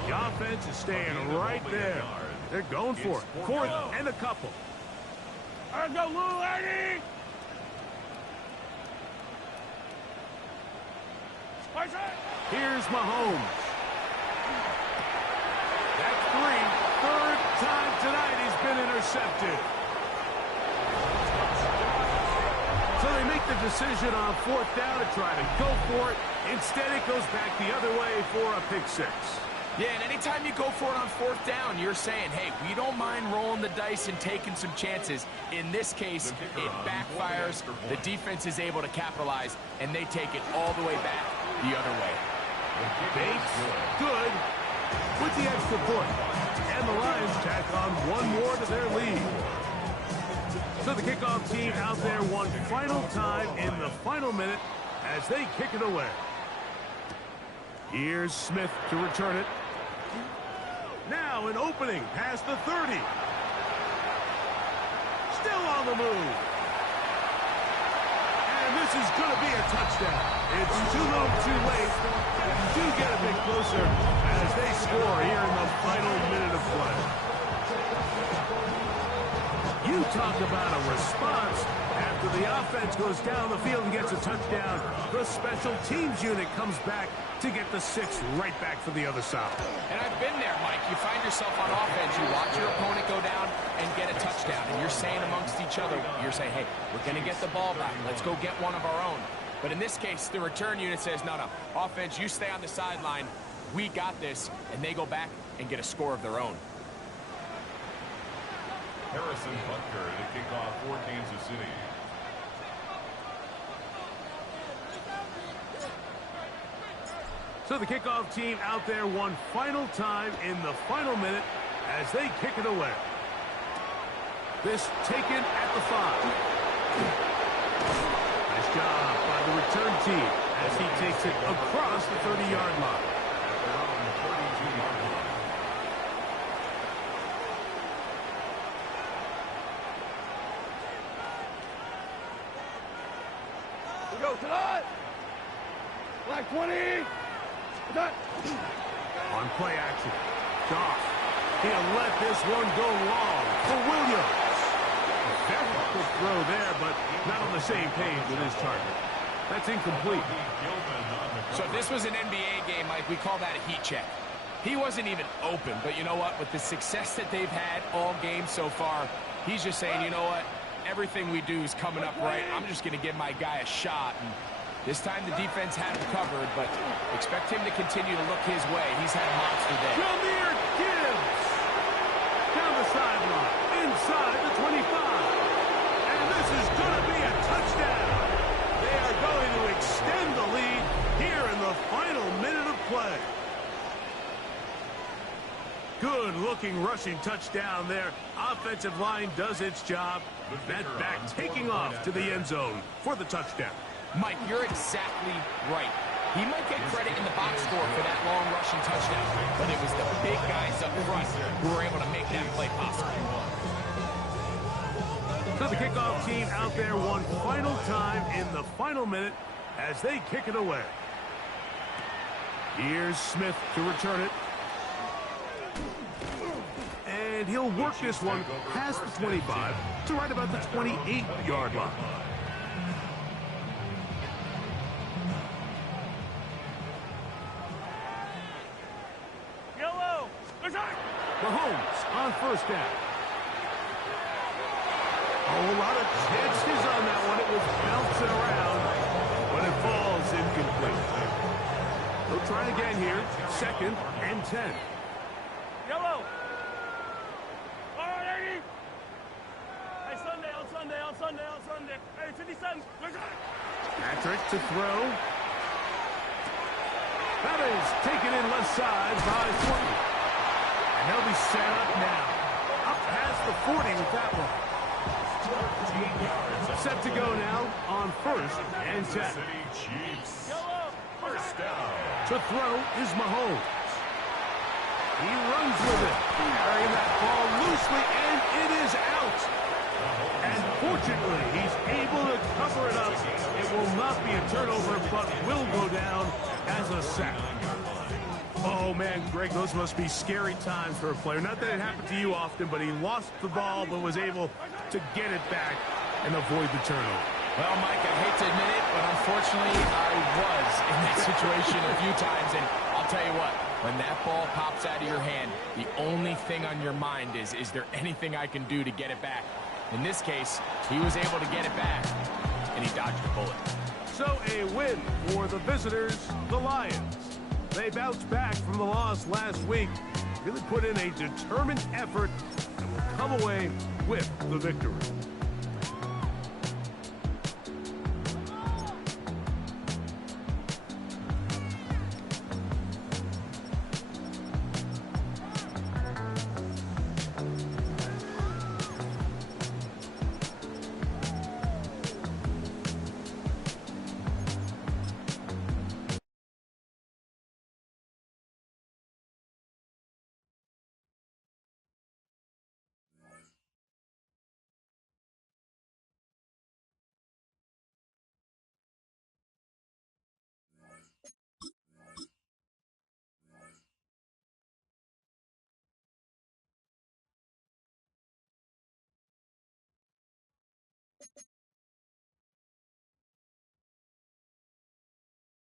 The offense is staying right there. They're going for it. 4th and a couple. Let's go, Lou, Eddie. That's right. Here's Mahomes. That's 3. Third time tonight he's been intercepted. So they make the decision on 4th down to try to go for it. Instead, it goes back the other way for a pick 6. Yeah, and anytime you go for it on 4th down, you're saying, hey, we don't mind rolling the dice and taking some chances. In this case, it backfires. The defense is able to capitalize, and they take it all the way back the other way. Bates, good, with the extra point. And the Lions tack on one more to their lead. So the kickoff team out there one final time in the final minute as they kick it away. Here's Smith to return it. Now an opening past the 30. Still on the move. And this is going to be a touchdown. It's too little too late. Do get a bit closer as they score here in the final minute of play. You talk about a response. After the offense goes down the field and gets a touchdown, the special teams unit comes back to get the 6 right back for the other side. And I've been there, Mike. You find yourself on offense, you watch your opponent go down and get a touchdown, and you're saying amongst each other, you're saying, hey, we're going to get the ball back. Let's go get one of our own. But in this case, the return unit says, no, offense, you stay on the sideline. We got this, and they go back and get a score of their own. Harrison Butker to kick off for Kansas City. So the kickoff team out there one final time in the final minute as they kick it away. This taken at the 5. Nice job by the return team as he takes it across the 30-yard line. At their own 32-yard line. We go tonight. Black 20. Done. On play action, Goff. He'll let this one go long for Williams. A very good throw there, but not on the same page with his target. That's incomplete. So if this was an NBA game, Mike, we call that a heat check. He wasn't even open, but you know what? With the success that they've had all game so far, he's just saying, you know what? Everything we do is coming up right. I'm just going to give my guy a shot. And this time the defense had him covered, but expect him to continue to look his way. He's had a monster day. Jahmyr Gibbs down the sideline, inside the 25. And this is going to be a touchdown. They are going to extend the lead here in the final minute of play. Good-looking rushing touchdown there. Offensive line does its job. That back taking off to the end zone for the touchdown. Mike, you're exactly right. He might get credit in the box score for that long rushing touchdown, but it was the big guys up front who were able to make that play possible. So the kickoff team out there one final time in the final minute as they kick it away. Here's Smith to return it. And he'll work this one past the 25 to right about the 28-yard line. Mahomes on first down. A lot of chances on that one. It was bouncing around, but it falls incomplete. We'll try again here. 2nd and 10. Yellow. All right, 80. Hey, Sunday, on Sunday, on Sunday, on Sunday. Hey, 57. Patrick to throw. That is taken in left side by 20. And they'll be set up now. Up past the 40 with that one. Set to go now on 1st and 10. First down. To throw is Mahomes. He runs with it, carrying that ball loosely, and it is out. And fortunately, he's able to cover it up. It will not be a turnover, but will go down as a sack. Oh, man, Greg, those must be scary times for a player. Not that it happened to you often, but he lost the ball but was able to get it back and avoid the turnover. Well, Mike, I hate to admit it, but unfortunately, I was in that situation a few times, and I'll tell you what, when that ball pops out of your hand, the only thing on your mind is there anything I can do to get it back? In this case, he was able to get it back, and he dodged a bullet. So a win for the visitors, the Lions. They bounced back from the loss last week, really put in a determined effort, and will come away with the victory.